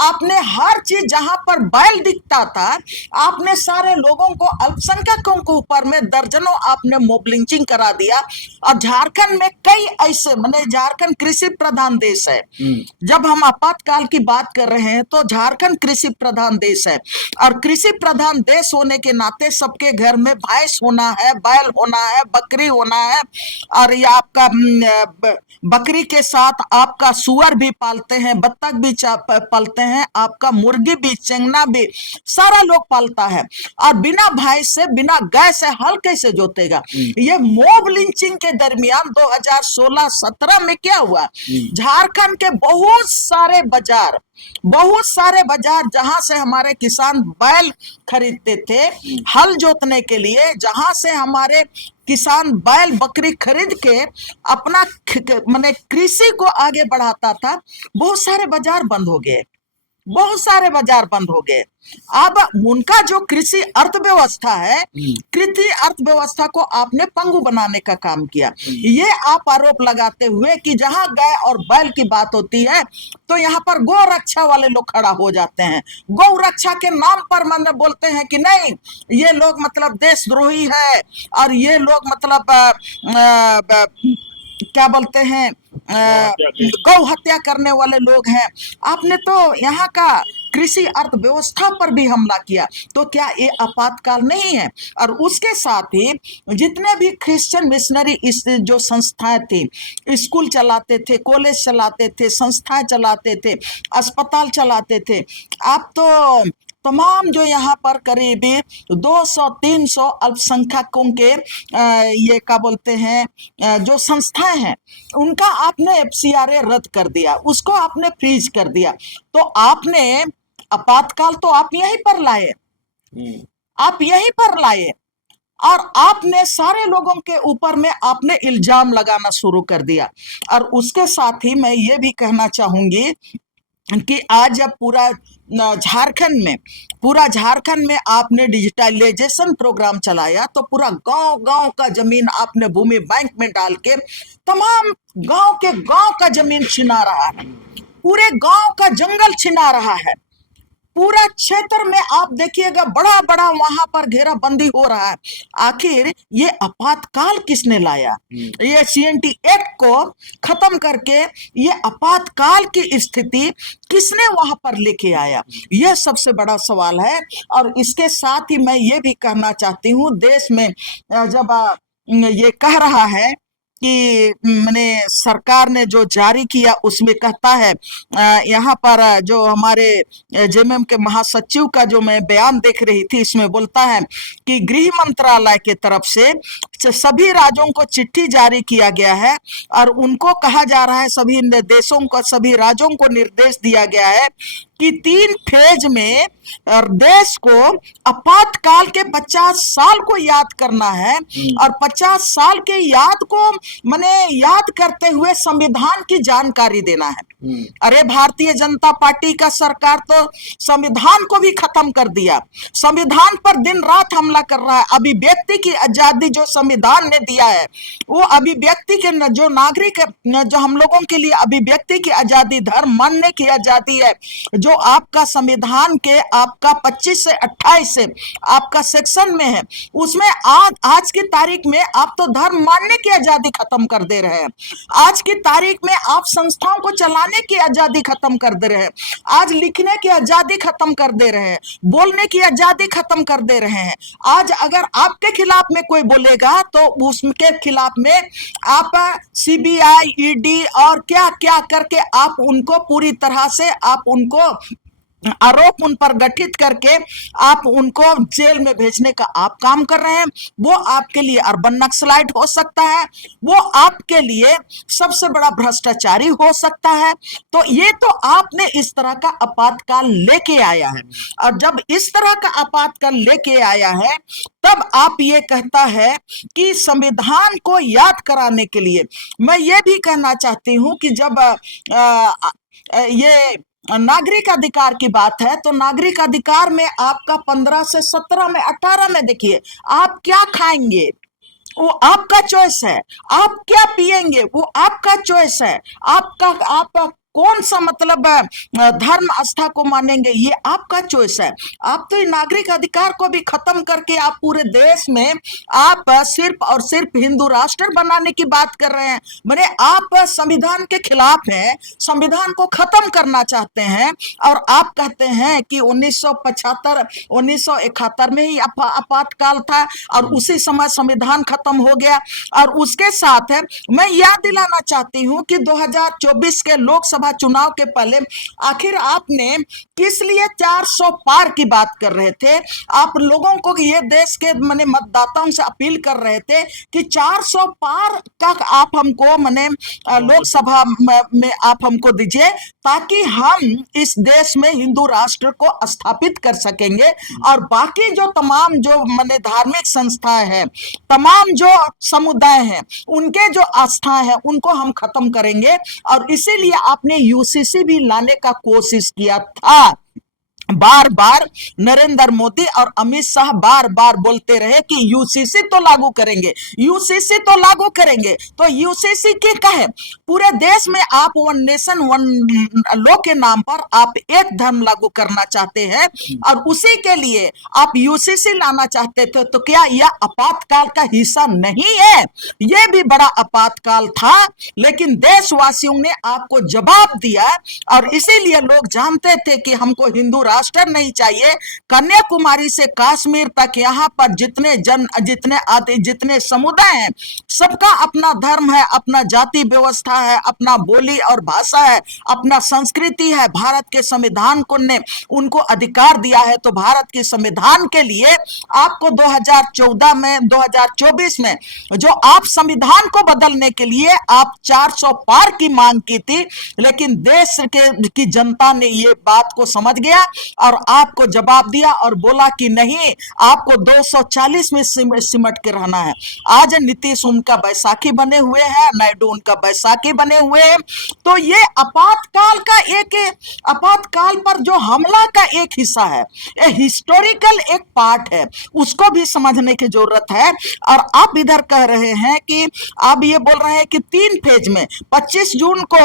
आपने हर चीज जहां पर बैल दिखता था आपने सारे लोगों को, अल्पसंख्यकों के ऊपर में दर्जनों आपने मॉब लिंचिंग करा दिया। और झारखंड में कई ऐसे, माने झारखंड कृषि प्रधान देश है, जब हम आपातकाल की बात कर रहे हैं तो झारखंड कृषि प्रधान देश है, और कृषि प्रधान देश होने के नाते सबके घर में भैंस होना है, बैल होना है, बकरी होना है, और ये आपका बकरी के साथ आपका सुअर भी पालते हैं, बत्तख भी पालते हैं, आपका मुर्गी भी, चेंगना भी, सारा लोग पालता है। और बिना भैंस से, बिना गाय से हल कैसे जोतेगा? ये मॉब लिंचिंग के दरमियान 2016-17 में क्या हुआ, झारखंड के बहुत सारे बाजार जहां से हमारे किसान बैल खरीदते थे हल जोतने के लिए, जहां से हमारे किसान बैल बकरी खरीद के अपना माने कृषि को आगे बढ़ाता था, बहुत सारे बाजार बंद हो गए, बहुत सारे बाजार बंद हो गए। अब उनका जो कृषि अर्थव्यवस्था है, कृषि अर्थव्यवस्था को आपने पंगु बनाने का काम किया। ये आप आरोप लगाते हुए कि जहां गाय और बैल की बात होती है तो यहाँ पर गौ रक्षा वाले लोग खड़ा हो जाते हैं, गौ रक्षा के नाम पर मतलब बोलते हैं कि नहीं ये लोग मतलब देशद्रोही है और ये लोग मतलब क्या बोलते हैं गौ हत्या करने वाले लोग हैं। आपने तो यहाँ का कृषि अर्थव्यवस्था पर भी हमला किया, तो क्या ये आपातकाल नहीं है? और उसके साथ ही जितने भी क्रिश्चियन मिशनरी इस जो संस्थाएं थी, स्कूल चलाते थे, कॉलेज चलाते थे, संस्थाएं चलाते थे, अस्पताल चलाते थे, आप तो तमाम जो यहाँ पर करीबी 200-300 अल्पसंख्यकों के ये क्या बोलते हैं जो संस्थाएं हैं उनका आपने FCRA रद्द कर दिया, उसको आपने फ्रीज कर दिया। तो आपने आपातकाल तो आप यहीं पर लाए, आप यहीं पर लाए और आपने सारे लोगों के ऊपर में आपने इल्जाम लगाना शुरू कर दिया। और उसके साथ ही मैं ये भी कहना चाहूंगी कि आज जब पूरा झारखंड में आपने डिजिटलाइजेशन प्रोग्राम चलाया तो पूरा गांव का जमीन आपने भूमि बैंक में डाल के तमाम गांव का जमीन छिना रहा है, पूरे गांव का जंगल छिना रहा है, पूरा क्षेत्र में आप देखिएगा बड़ा वहां पर घेराबंदी हो रहा है। आखिर ये आपातकाल किसने लाया? ये CNT एक्ट को खत्म करके ये आपातकाल की स्थिति किसने वहां पर लेके आया? यह सबसे बड़ा सवाल है। और इसके साथ ही मैं ये भी कहना चाहती हूँ, देश में जब ये कह रहा है कि मैंने सरकार ने जो जारी किया उसमें कहता है, यहाँ पर जो हमारे JMM के महासचिव का जो मैं बयान देख रही थी, इसमें बोलता है कि गृह मंत्रालय के तरफ से सभी राज्यों को चिट्ठी जारी किया गया है और उनको कहा जा रहा है, सभी देशों को, सभी राज्यों को निर्देश दिया गया है कि 3 फेज में देश को आपातकाल के 50 साल को याद करना है और 50 साल के याद को याद करते हुए संविधान की जानकारी देना है। अरे भारतीय जनता पार्टी का सरकार तो संविधान को भी खत्म कर दिया, संविधान पर दिन रात हमला कर रहा है। अभिव्यक्ति की आजादी जो संविधान ने दिया है, वो अभिव्यक्ति के जो नागरिक जो हम लोगों के लिए अभिव्यक्ति की आजादी, धर्म मानने की आजादी है, जो आपका संविधान के आपका 25 से 28 से आपका सेक्शन में है, उसमें आज की तारीख में आप तो धर्म मानने की आजादी खत्म कर दे रहे हैं। आज की तारीख में आप संस्थाओं को चलाने की आजादी खत्म कर दे रहे हैं, आज लिखने की आजादी खत्म कर दे रहे हैं, बोलने की आजादी खत्म कर दे रहे हैं। आज अगर आपके खिलाफ में कोई बोलेगा तो उसके खिलाफ में आप CBI, ED और क्या क्या करके आप उनको पूरी तरह से आप उनको आरोप उन पर गठित करके आप उनको जेल में भेजने का आप काम कर रहे हैं। वो आपके लिए अर्बन नक्सलाइट हो सकता है, वो आपके लिए सबसे बड़ा भ्रष्टाचारी हो सकता है। तो ये तो आपने इस तरह का आपातकाल लेके आया है, और जब इस तरह का आपातकाल लेके आया है तब आप ये कहता है कि संविधान को याद कराने के लिए। मैं ये भी कहना चाहती हूं कि जब ये नागरिक अधिकार की बात है तो नागरिक अधिकार में आपका 15 से 17 में 18 में देखिए आप क्या खाएंगे वो आपका चॉइस है, आप क्या पिएंगे वो आपका चॉइस है, आप कौन सा धर्म आस्था को मानेंगे ये आपका चॉइस है। आप तो नागरिक अधिकार को भी खत्म करके आप पूरे देश में आप सिर्फ और सिर्फ हिंदू राष्ट्र बनाने की बात कर रहे हैं। माने आप संविधान के खिलाफ हैं, संविधान को खत्म करना चाहते हैं और आप कहते हैं कि 1975 1971 में ही आपातकाल था और उसी समय संविधान खत्म हो गया। और उसके साथ मैं याद दिलाना चाहती हूं कि 2024 के लोकसभा लोकसभा चुनाव के पहले आखिर आपने किस लिए 400 पार की बात कर रहे थे? आप लोगों को ये देश के माने मतदाताओं से अपील कर रहे थे कि 400 पार का आप हमको माने लोकसभा में आप हमको दीजिए, ताकि हम इस देश में हिंदू राष्ट्र को स्थापित कर सकेंगे और बाकी जो तमाम जो माने धार्मिक संस्थाएं हैं, तमाम जो समुदाय हैं, उनके जो आस्थाएं हैं उनको हम खत्म करेंगे। और इसीलिए आपने यूसीसी भी लाने का कोशिश किया था। बार बार नरेंद्र मोदी और अमित शाह बार बार बोलते रहे कि यूसीसी तो लागू करेंगे, यूसीसी तो लागू करेंगे। तो यूसीसी के कहे पूरे देश में आप वन नेशन वन लॉ के नाम पर आप एक धर्म लागू करना चाहते हैं और उसी के लिए आप यूसीसी लाना चाहते थे। तो क्या यह आपातकाल का हिस्सा नहीं है? यह भी बड़ा आपातकाल था, लेकिन देशवासियों ने आपको जवाब दिया और इसीलिए लोग जानते थे कि हमको हिंदू राष्ट्र नहीं चाहिए। कन्याकुमारी से कश्मीर तक यहाँ पर जितने समुदाय हैं, सबका अपना धर्म है, अपना जाति व्यवस्था है, अपना बोली और भाषा है, अपना संस्कृति है। भारत के संविधान को ने उनको अधिकार दिया है। तो भारत के संविधान के लिए आपको 2014 में 2024 में जो आप संविधान को बदलने के लिए आप 400 पार की मांग की थी, लेकिन देश की जनता ने ये बात को समझ गया और आपको जवाब दिया और बोला कि नहीं, आपको 240 में सिमट के रहना है। आज नीतीश उनका बैसाखी बने हुए हैं, नायडू उनका बैसाखी बने हुए हैं। तो ये आपातकाल पर जो हमला का एक हिस्सा है, ये हिस्टोरिकल एक पार्ट है, उसको भी समझने की जरूरत है। और आप इधर कह रहे हैं कि आप ये बोल रहे हैं कि 3 फेज में 25 जून को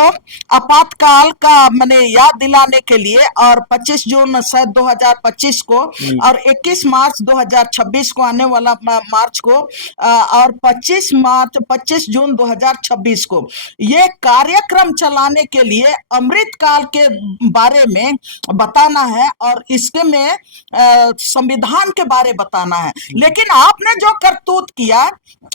आपातकाल का मैंने याद दिलाने के लिए और 25 जून शायद 2025 को और 21 मार्च 2026 को आने वाला मार्च को और 25 जून 2026 को ये कार्यक्रम चलाने के लिए अमृतकाल के बारे में बताना है और इसके में संविधान के बारे बताना है। लेकिन आपने जो करतूत किया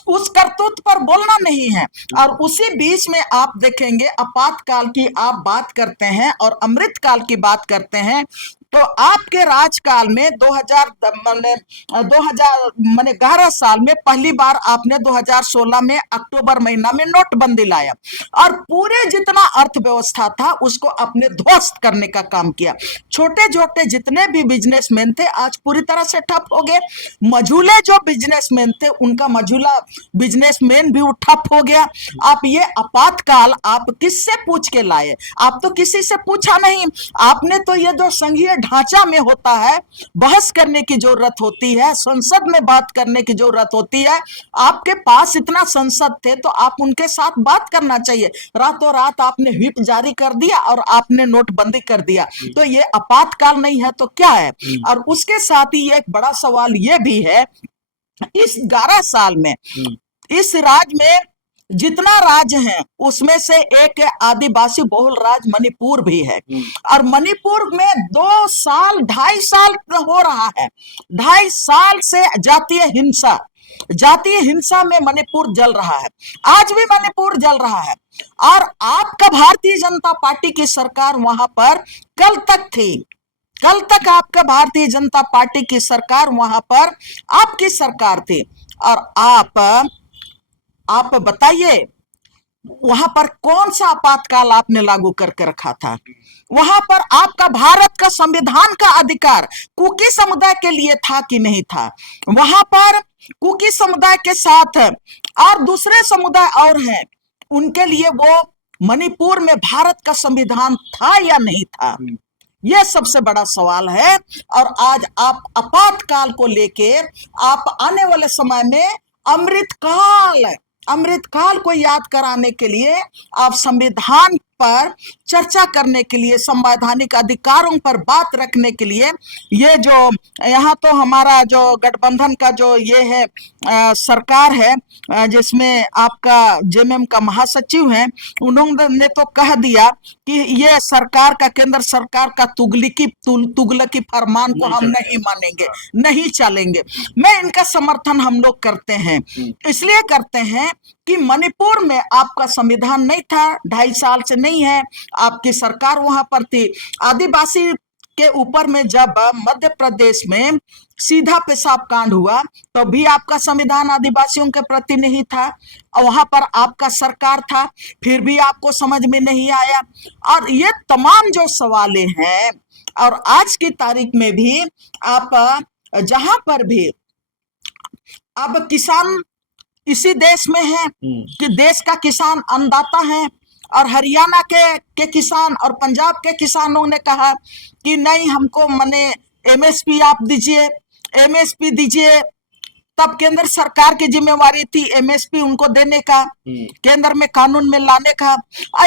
उस करतूत पर बोलना नहीं है। और उसी बीच में आप देखेंगे आपातकाल की आप बात करते हैं और अमृतकाल की बात करते हैं। तो आपके राजकाल में 2011 साल में पहली बार आपने 2016 में अक्टूबर महीना में नोटबंदी लाया और पूरे जितना अर्थव्यवस्था था उसको अपने ध्वस्त करने का काम किया। छोटे छोटे जितने भी बिजनेसमैन थे आज पूरी तरह से ठप हो गए। मझूले जो बिजनेसमैन थे उनका मझूला बिजनेसमैन भी ठप हो गया। आप ये आपातकाल आप किससे पूछ के लाए? आप तो किसी से पूछा नहीं। आपने तो ये जो संघीय ढांचा में होता है बहस करने की जरूरत होती है, संसद में बात करने की जरूरत होती है। आपके पास इतना संसद थे तो आप उनके साथ बात करना चाहिए। रातों रात आपने व्हिप जारी कर दिया और आपने नोटबंदी कर दिया। तो ये आपातकाल नहीं है तो क्या है? और उसके साथ ही एक बड़ा सवाल ये भी है, इस 11 साल में इस राज्य में जितना राज्य है उसमें से एक आदिवासी बहुल राज्य मणिपुर भी है। और मणिपुर में 2.5 साल हो रहा है, 2.5 साल से जातीय हिंसा में मणिपुर जल रहा है। आज भी मणिपुर जल रहा है। और आपका भारतीय जनता पार्टी की सरकार वहां पर कल तक थी। कल तक आपका भारतीय जनता पार्टी की सरकार वहां पर आपकी सरकार थी। और आप बताइए वहां पर कौन सा आपातकाल आपने लागू करके रखा था? वहां पर आपका भारत का संविधान का अधिकार कुकी समुदाय के लिए था कि नहीं था? वहां पर कुकी समुदाय के साथ और दूसरे समुदाय और हैं, उनके लिए वो मणिपुर में भारत का संविधान था या नहीं था? यह सबसे बड़ा सवाल है। और आज आप आपातकाल को लेके आप आने वाले समय में अमृतकाल को याद कराने के लिए आप संविधान पर चर्चा करने के लिए, संवैधानिक अधिकारों पर बात रखने के लिए, ये जो यहाँ तो हमारा जो गठबंधन का जो ये है सरकार है जिसमें आपका जेएमएम का महासचिव है, उन्होंने तो कह दिया कि ये सरकार का, केंद्र सरकार का तुगलकी फरमान को हम नहीं मानेंगे, नहीं चलेंगे। मैं इनका समर्थन हम लोग करते हैं। इसलिए करते हैं कि मणिपुर में आपका संविधान नहीं था, 2.5 साल से नहीं है, आपकी सरकार वहां पर थी। आदिवासी के ऊपर में जब मध्य प्रदेश में सीधा पेशाब कांड हुआ तो भी आपका संविधान आदिवासियों के प्रति नहीं था, और वहां पर आपका सरकार था, फिर भी आपको समझ में नहीं आया। और ये तमाम जो सवालें हैं, और आज की तारीख में भी आप जहां पर भी अब किसान इसी देश में है कि देश का किसान अन्नदाता है, और हरियाणा के किसान और पंजाब के किसानों ने कहा कि नहीं, हमको माने एमएसपी आप दीजिए, एमएसपी दीजिए। तब केंद्र सरकार की जिम्मेवारी थी एमएसपी उनको देने का, केंद्र में कानून में लाने का।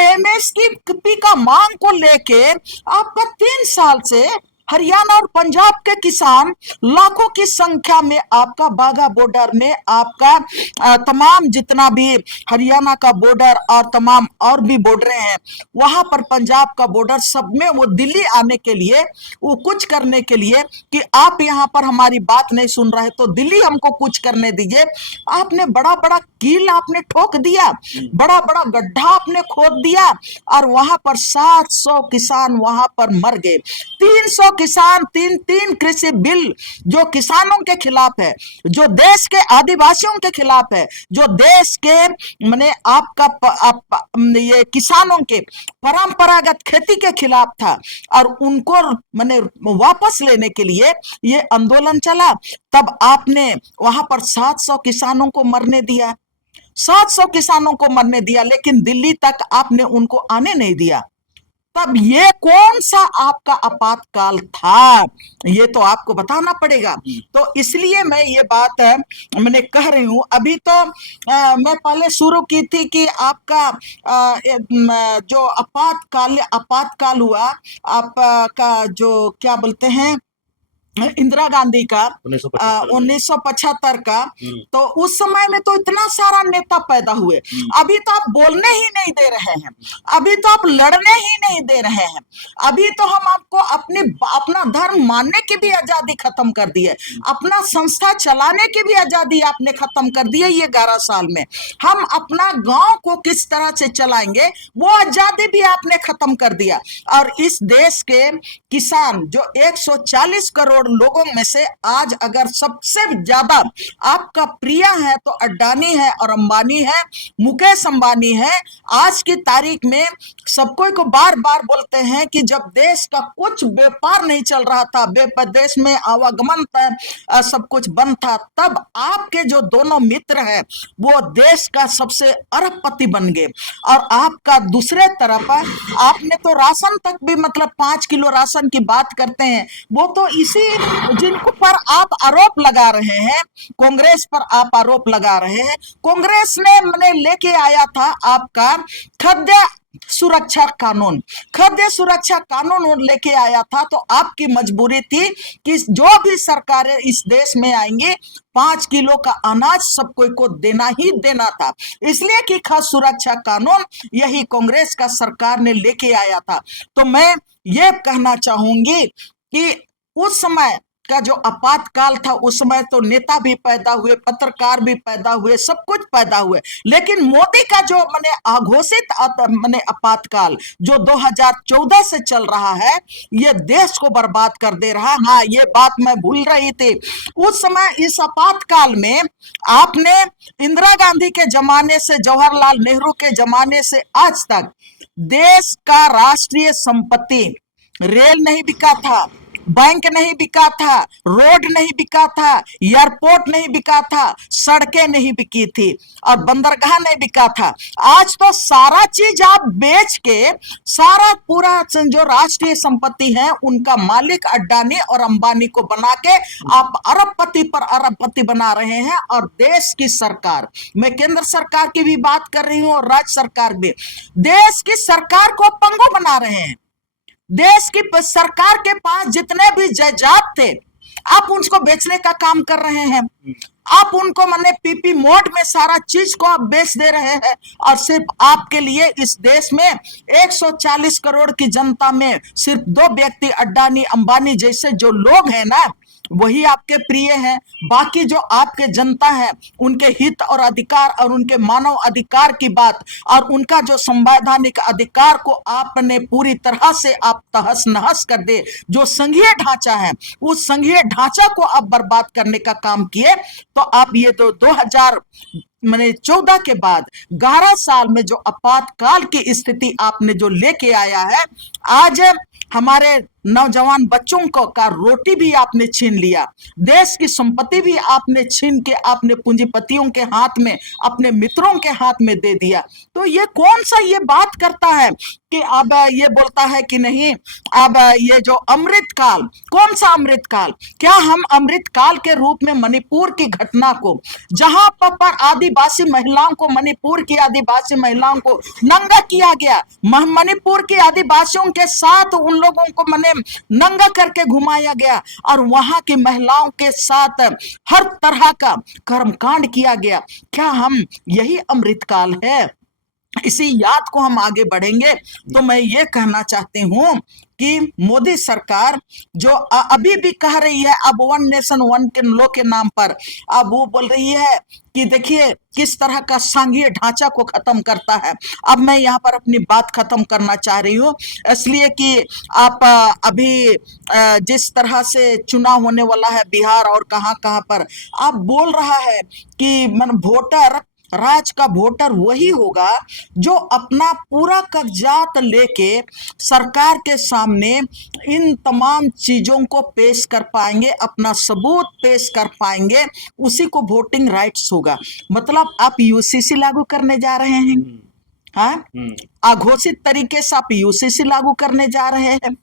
एमएसपी का मांग को लेके आपका 3 साल से हरियाणा और पंजाब के किसान लाखों की संख्या में आपका बाघा बॉर्डर में, आपका तमाम जितना भी हरियाणा का बॉर्डर और तमाम और भी बॉर्डरें हैं, वहां पर पंजाब का बॉर्डर, सब में वो दिल्ली आने के लिए, वो कुछ करने के लिए कि आप यहाँ पर हमारी बात नहीं सुन रहे तो दिल्ली हमको कुछ करने दीजिए। आपने बड़ा बड़ा कील आपने ठोक दिया, बड़ा बड़ा गड्ढा आपने खोद दिया, और वहां पर 700 किसान वहां पर मर गए। 300 किसान, 3 कृषि बिल जो किसानों के खिलाफ है, जो देश के आदिवासियों के खिलाफ है, जो देश के माने ये किसानों के परंपरागत खेती के खिलाफ था, और उनको माने वापस लेने के लिए ये आंदोलन चला। तब आपने वहां पर 700 किसानों को मरने दिया, 700 किसानों को मरने दिया, लेकिन दिल्ली तक आपने उनको आने नहीं दिया। तब ये कौन सा आपका आपातकाल था, ये तो आपको बताना पड़ेगा। तो इसलिए मैं ये बात मैंने कह रही हूं। अभी तो मैं पहले शुरू की थी कि आपका जो आपातकाल हुआ, आपका जो क्या बोलते हैं, इंदिरा गांधी का 1975 का, तो उस समय में तो इतना सारा नेता पैदा हुए। अभी तो आप बोलने ही नहीं दे रहे हैं, अभी तो आप लड़ने ही नहीं दे रहे हैं, अभी तो हम आपको अपना धर्म मानने की भी आजादी खत्म कर दी है, अपना संस्था चलाने की भी आजादी आपने खत्म कर दी है। ये 11 साल में हम अपना गांव को किस तरह से चलाएंगे वो आजादी भी आपने खत्म कर दिया। और इस देश के किसान जो 140 करोड़ लोगों में से आज अगर सबसे ज्यादा आपका प्रिय है तो अडानी है और अंबानी है, मुकेश अंबानी है। आज की तारीख में सबको को बार बार बोलते हैं कि जब देश का कुछ व्यापार नहीं चल रहा था, देश में आवागमन था, सब कुछ बंद था, तब आपके जो दोनों मित्र हैं वो देश का सबसे अरबपति बन गए। और आपका दूसरे तरफ आपने तो राशन तक भी, मतलब 5 किलो राशन की बात करते हैं, वो तो इसी जिनको पर आप आरोप लगा रहे हैं, कांग्रेस पर आप आरोप लगा रहे हैं। कांग्रेस ने मैंने लेके आया था आपका खाद्य सुरक्षा कानून, खाद्य सुरक्षा कानून लेके आया था, तो आपकी मजबूरी थी कि जो भी सरकारें इस देश में आएंगे 5 किलो का अनाज सब कोई को देना ही देना था, इसलिए कि खाद्य सुरक्षा कानून यही कांग्रेस का सरकार ने लेके आया था। तो मैं ये कहना चाहूंगी कि उस समय का जो आपातकाल था, उस समय तो नेता भी पैदा हुए, पत्रकार भी पैदा हुए, सब कुछ पैदा हुए, लेकिन मोदी का जो मैंने आघोषित मैंने आपातकाल जो 2014 से चल रहा है, ये देश को बर्बाद कर दे रहा। हाँ, ये बात मैं भूल रही थी। उस समय इस आपातकाल में आपने इंदिरा गांधी के जमाने से, जवाहरलाल नेहरू के जमाने से आज तक देश का राष्ट्रीय संपत्ति, रेल नहीं बिका था, बैंक नहीं बिका था, रोड नहीं बिका था, एयरपोर्ट नहीं बिका था, सड़कें नहीं बिकी थी, और बंदरगाह नहीं बिका था। आज तो सारा चीज आप बेच के सारा पूरा जो राष्ट्रीय संपत्ति है उनका मालिक अडानी और अंबानी को बना के आप अरबपति पर अरबपति बना रहे हैं। और देश की सरकार, मैं केंद्र सरकार की भी बात कर रही हूं और राज्य सरकार भी, देश की सरकार को पंगु बना रहे हैं। देश की सरकार के पास जितने भी जायदाद थे आप उनको बेचने का काम कर रहे हैं। आप उनको माने पीपी मोड में सारा चीज को आप बेच दे रहे हैं, और सिर्फ आपके लिए इस देश में 140 करोड़ की जनता में सिर्फ 2 व्यक्ति, अडानी अंबानी जैसे जो लोग हैं ना, वही आपके प्रिय हैं। बाकी जो आपके जनता है उनके हित और अधिकार और उनके मानव अधिकार की बात और उनका जो संवैधानिक अधिकार को आपने पूरी तरह से आप तहस नहस कर दे, जो संघीय ढांचा है उस संघीय ढांचा को आप बर्बाद करने का काम किए। तो आप ये 2000 मैंने 14 के बाद 11 साल में जो आपातकाल की स्थिति आपने जो लेके आया है, आज हमारे नौजवान बच्चों को का रोटी भी आपने छीन लिया, देश की संपत्ति भी आपने छीन के आपने पूंजीपतियों के हाथ में, अपने मित्रों के हाथ में दे दिया। तो ये कौन सा ये बात करता है कि अब ये बोलता है कि नहीं, अब ये जो अमृत काल, कौन सा अमृत काल? क्या हम अमृत काल के रूप में मणिपुर की घटना को, जहां पर आदिवासी महिलाओं को, मणिपुर की आदिवासी महिलाओं को नंगा किया गया, मणिपुर की आदिवासियों के साथ उन लोगों को मने नंगा करके घुमाया गया और वहां की महिलाओं के साथ हर तरह का कर्मकांड किया गया, क्या हम यही अमृतकाल है? इसी याद को हम आगे बढ़ेंगे तो मैं ये कहना चाहती हूं कि मोदी सरकार जो अभी भी कह रही है अब वन नेशन वन के लॉ के नाम पर, अब वो बोल रही है कि देखिए किस तरह का संघीय ढांचा को खत्म करता है। अब मैं यहाँ पर अपनी बात खत्म करना चाह रही हूँ, इसलिए कि आप अभी जिस तरह से चुनाव होने वाला है बिहार और कहाँ कहाँ पर, आप बोल रहा है कि मन वोटर, राज का वोटर वही होगा जो अपना पूरा कागजात लेके सरकार के सामने इन तमाम चीजों को पेश कर पाएंगे, अपना सबूत पेश कर पाएंगे, उसी को वोटिंग राइट्स होगा। मतलब आप यूसीसी लागू करने जा रहे हैं, हाँ, अघोषित तरीके से आप यूसीसी लागू करने जा रहे हैं।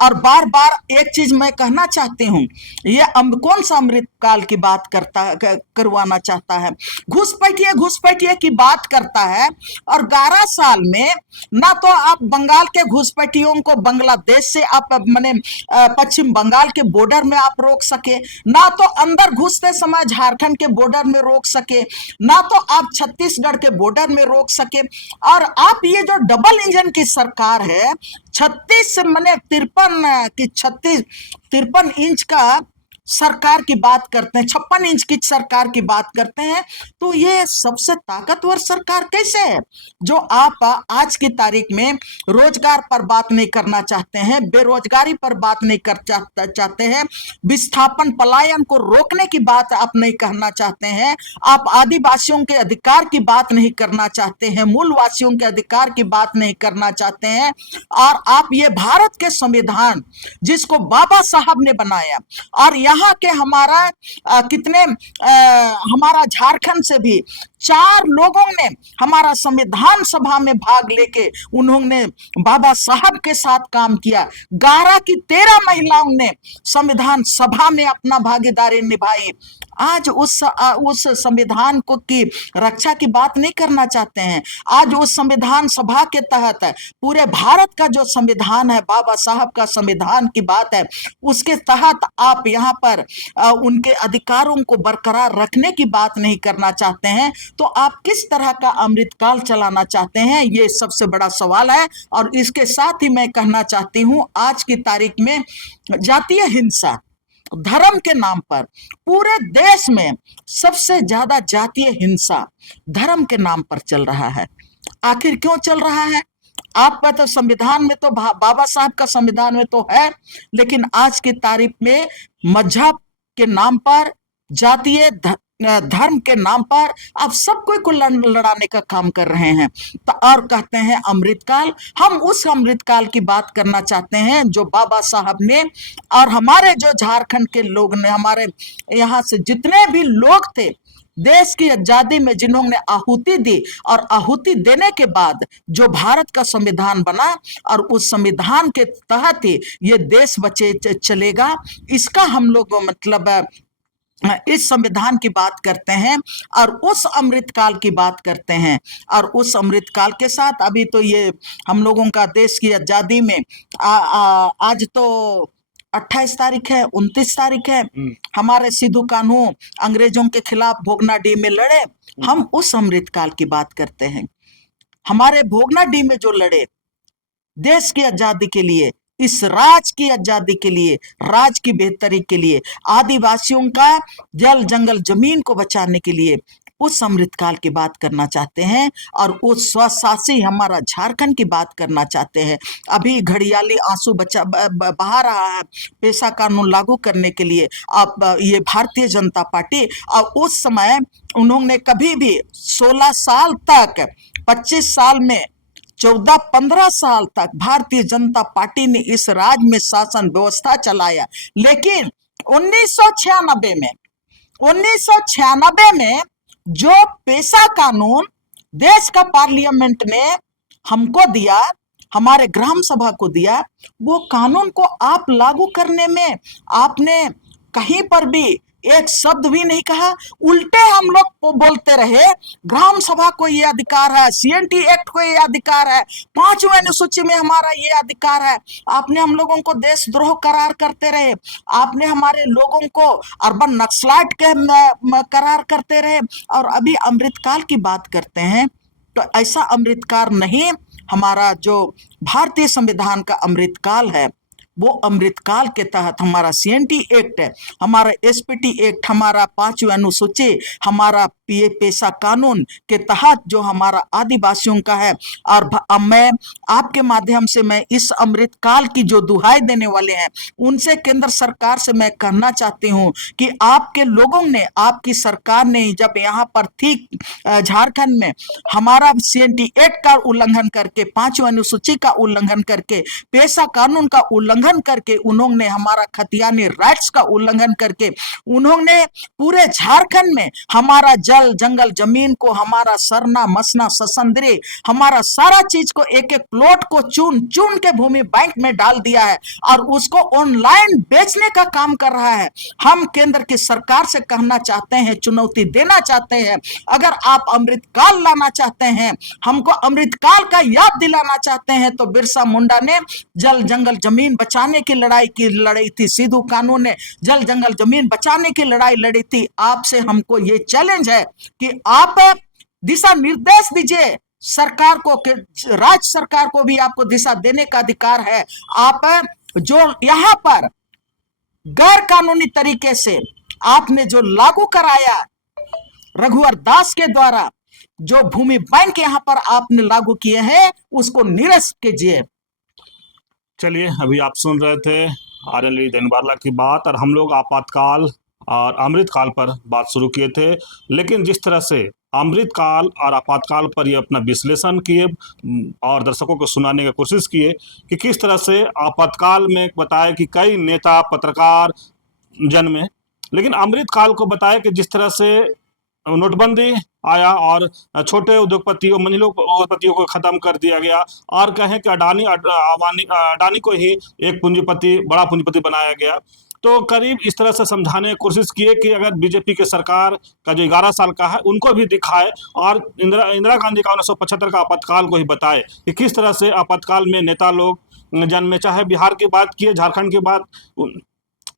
और बार बार एक चीज मैं कहना चाहती हूँ, ये कौन सा अमृत काल की बात करवाना चाहता है? घुसपैठिए की बात करता है। और 11 साल में ना तो आप बंगाल के घुसपैठियों को बांग्लादेश से आप माने पश्चिम बंगाल के बॉर्डर में आप रोक सके, ना तो अंदर घुसते समय झारखंड के बॉर्डर में रोक सके, ना तो आप छत्तीसगढ़ के बॉर्डर में रोक सके। और आप ये जो डबल इंजन की सरकार है, 36 मैंने 53 इंच का सरकार की बात करते हैं, 56 इंच की सरकार की बात करते हैं, तो ये सबसे ताकतवर सरकार कैसे है जो आप आज की तारीख में रोजगार पर बात नहीं करना चाहते हैं, बेरोजगारी पर बात नहीं कर चाहते हैं, विस्थापन पलायन को रोकने की बात आप नहीं करना चाहते हैं, आप आदिवासियों के अधिकार की बात नहीं करना चाहते हैं, मूलवासियों के अधिकार की बात नहीं करना चाहते हैं, और आप ये भारत के संविधान जिसको बाबा साहब ने बनाया, और यहाँ के हमारा हमारा झारखंड से भी 4 लोगों ने हमारा संविधान सभा में भाग लेके उन्होंने बाबा साहब के साथ काम किया। 11 की 13 महिलाओं ने संविधान सभा में अपना भागीदारी निभाई। आज उस संविधान को की रक्षा की बात नहीं करना चाहते हैं। आज उस संविधान सभा के तहत पूरे भारत का जो संविधान है, बाबा साहब का संविधान की बात है, उसके तहत आप यहाँ पर उनके अधिकारों को बरकरार रखने की बात नहीं करना चाहते हैं। तो आप किस तरह का अमृतकाल चलाना चाहते हैं, ये सबसे बड़ा सवाल है। और इसके साथ ही मैं कहना चाहती हूं, आज की तारीख में जातीय हिंसा धर्म के नाम पर पूरे देश में सबसे ज्यादा जातीय हिंसा धर्म के नाम पर चल रहा है। आखिर क्यों चल रहा है? आपका तो संविधान में तो बाबा साहब का संविधान में तो है, लेकिन आज की तारीख में मजहब के नाम पर, जातीय धर्म के नाम पर आप सब कोई को लड़ाने का काम कर रहे हैं। तो और कहते हैं अमृतकाल। हम उस अमृतकाल की बात करना चाहते हैं जो बाबा साहब ने और हमारे जो झारखंड के लोग ने, हमारे यहाँ से जितने भी लोग थे देश की आजादी में जिन्होंने आहुति दी, और आहुति देने के बाद जो भारत का संविधान बना, और उस संविधान के तहत ही ये देश बचे चलेगा, इसका हम लोग मतलब इस संविधान की बात करते हैं और उस अमृतकाल की बात करते हैं। और उस अमृतकाल के साथ अभी तो ये हम लोगों का देश की आजादी में आज तो 28 तारीख है, 29 तारीख है, हमारे सिद्धू कान्हू अंग्रेजों के खिलाफ भोगनाडीह में लड़े। हम उस अमृतकाल की बात करते हैं। हमारे भोगनाडीह में जो लड़े देश की आजादी के लिए, इस राज्य की आजादी के लिए, राज्य की बेहतरी के लिए, आदिवासियों का जल जंगल जमीन को बचाने के लिए उस अमृतकाल की बात करना चाहते हैं और उस स्वशासी हमारा झारखंड की बात करना चाहते हैं। अभी घड़ियाली आंसू बहा रहा है पेशा कानून लागू करने के लिए अब ये भारतीय जनता पार्टी। और उस समय उन्होंने कभी भी 16 साल तक, 25 साल में 14-15 साल तक भारतीय जनता पार्टी ने इस राज्य में शासन व्यवस्था चलाया। लेकिन 1996 में जो पेशा कानून देश का पार्लियामेंट ने हमको दिया, हमारे ग्राम सभा को दिया, वो कानून को आप लागू करने में आपने कहीं पर भी एक शब्द भी नहीं कहा। उल्टे हम लोग बोलते रहे ग्राम सभा को ये अधिकार है, CNT एक्ट को ये अधिकार है, 5वीं अनुसूची में हमारा ये अधिकार है। आपने हम लोगों को देशद्रोह करार करते रहे, आपने हमारे लोगों को अर्बन नक्सलाइट के करार करते रहे। और अभी अमृतकाल की बात करते हैं तो ऐसा अमृतकाल नहीं, हमारा जो भारतीय संविधान का अमृतकाल है वो अमृतकाल के तहत हमारा CNT एक्ट है, हमारा SPT एक्ट, हमारा 5वीं अनुसूची, हमारा पेशा कानून के तहत जो हमारा आदिवासियों का है। और मैं आपके माध्यम से मैं इस अमृतकाल की जो दुहाई देने वाले हैं उनसे केंद्र सरकार से मैं कहना चाहती हूं कि आपके लोगों ने, आपकी सरकार ने जब यहाँ पर थी झारखंड में हमारा CNT एक्ट का उल्लंघन करके, 5वीं अनुसूची का उल्लंघन करके, पेशा कानून का उल्लंघन करके, उन्होंने हमारा खतियानी राइट्स का उल्लंघन करके, उन्होंने पूरे झारखंड में हमारा जल जंगल जमीन को, हमारा सरना मसना ससंदरी, हमारा सारा चीज को, एक एक प्लॉट को चुन चुन के भूमि बैंक में डाल दिया है और उसको ऑनलाइन बेचने का काम कर रहा है। हम केंद्र की सरकार से कहना चाहते हैं, चुनौती देना चाहते हैं, अगर आप अमृतकाल लाना चाहते हैं, हमको अमृतकाल का याद दिलाना चाहते हैं, तो बिरसा मुंडा ने जल जंगल जमीन बचाने की लड़ाई थी, सिद्धू कानू ने जल जंगल जमीन बचाने की लड़ाई लड़ी थी। आपसे हमको ये चैलेंज है कि आप दिशा निर्देश दीजिए सरकार को, कि राज्य सरकार को भी आपको दिशा देने का अधिकार है। आप जो यहाँ पर गैर कानूनी तरीके से आपने जो लागू कराया रघुवर दास के द्वारा, जो भूमि बैंक यहाँ पर आपने लागू किए हैं, उसको निरस्त कीजिए। चलिए, अभी आप सुन रहे थे आर्यन लेडी दैन बारला की बात, और हम लोग आपातकाल और अमृतकाल पर बात शुरू किए थे। लेकिन जिस तरह से अमृतकाल और आपातकाल पर ये अपना विश्लेषण किए और दर्शकों को सुनाने की कोशिश किए कि किस तरह से आपातकाल में बताया कि कई नेता पत्रकार जन्मे, लेकिन अमृतकाल को बताया कि जिस तरह से नोटबंदी आया और छोटे उद्योगपतियों, महिला उद्योगपतियों को खत्म कर दिया गया, और कहें कि अडानी को ही एक पूंजीपति, बड़ा पूंजीपति बनाया गया। तो करीब इस तरह से समझाने की कोशिश किए कि अगर बीजेपी के सरकार का जो 11 साल का है उनको भी दिखाए, और इंदिरा गांधी का 1975 का आपातकाल को ही बताए कि किस तरह से आपातकाल में नेता लोग जन्मे। चाहे बिहार की बात किए, झारखंड की बात,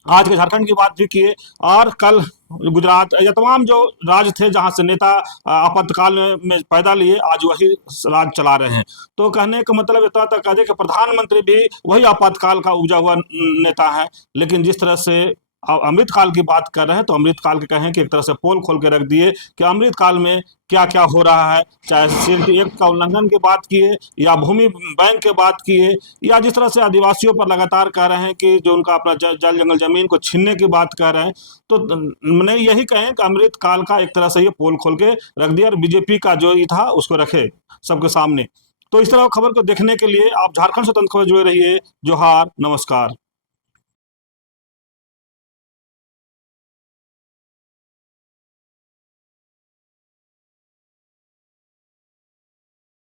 आज के झारखंड की बात भी किए, और कल गुजरात, या तमाम जो राज्य थे जहां से नेता आपातकाल में पैदा लिए, आज वही राज चला रहे हैं। तो कहने का मतलब इतना तक कह दे कि प्रधानमंत्री भी वही आपातकाल का उपजा हुआ नेता है। लेकिन जिस तरह से अमृतकाल की बात कर रहे हैं, तो अमृतकाल के कहें कि एक तरह से पोल खोल के रख दिए कि अमृतकाल में क्या क्या हो रहा है। चाहे CNT एक्ट का उल्लंघन की बात किए, या भूमि बैंक की बात किए, या जिस तरह से आदिवासियों पर लगातार कह रहे हैं कि जो उनका अपना जल जंगल जमीन को छीनने की बात कर रहे हैं, तो मैंने यही कहें कि अमृतकाल का एक तरह से ये पोल खोल के रख दिया, और बीजेपी का जो ही था उसको रखे सबके सामने। तो इस तरह खबर को देखने के लिए आप झारखंड स्वतंत्र खबर जुड़े रहिए। जोहार, नमस्कार।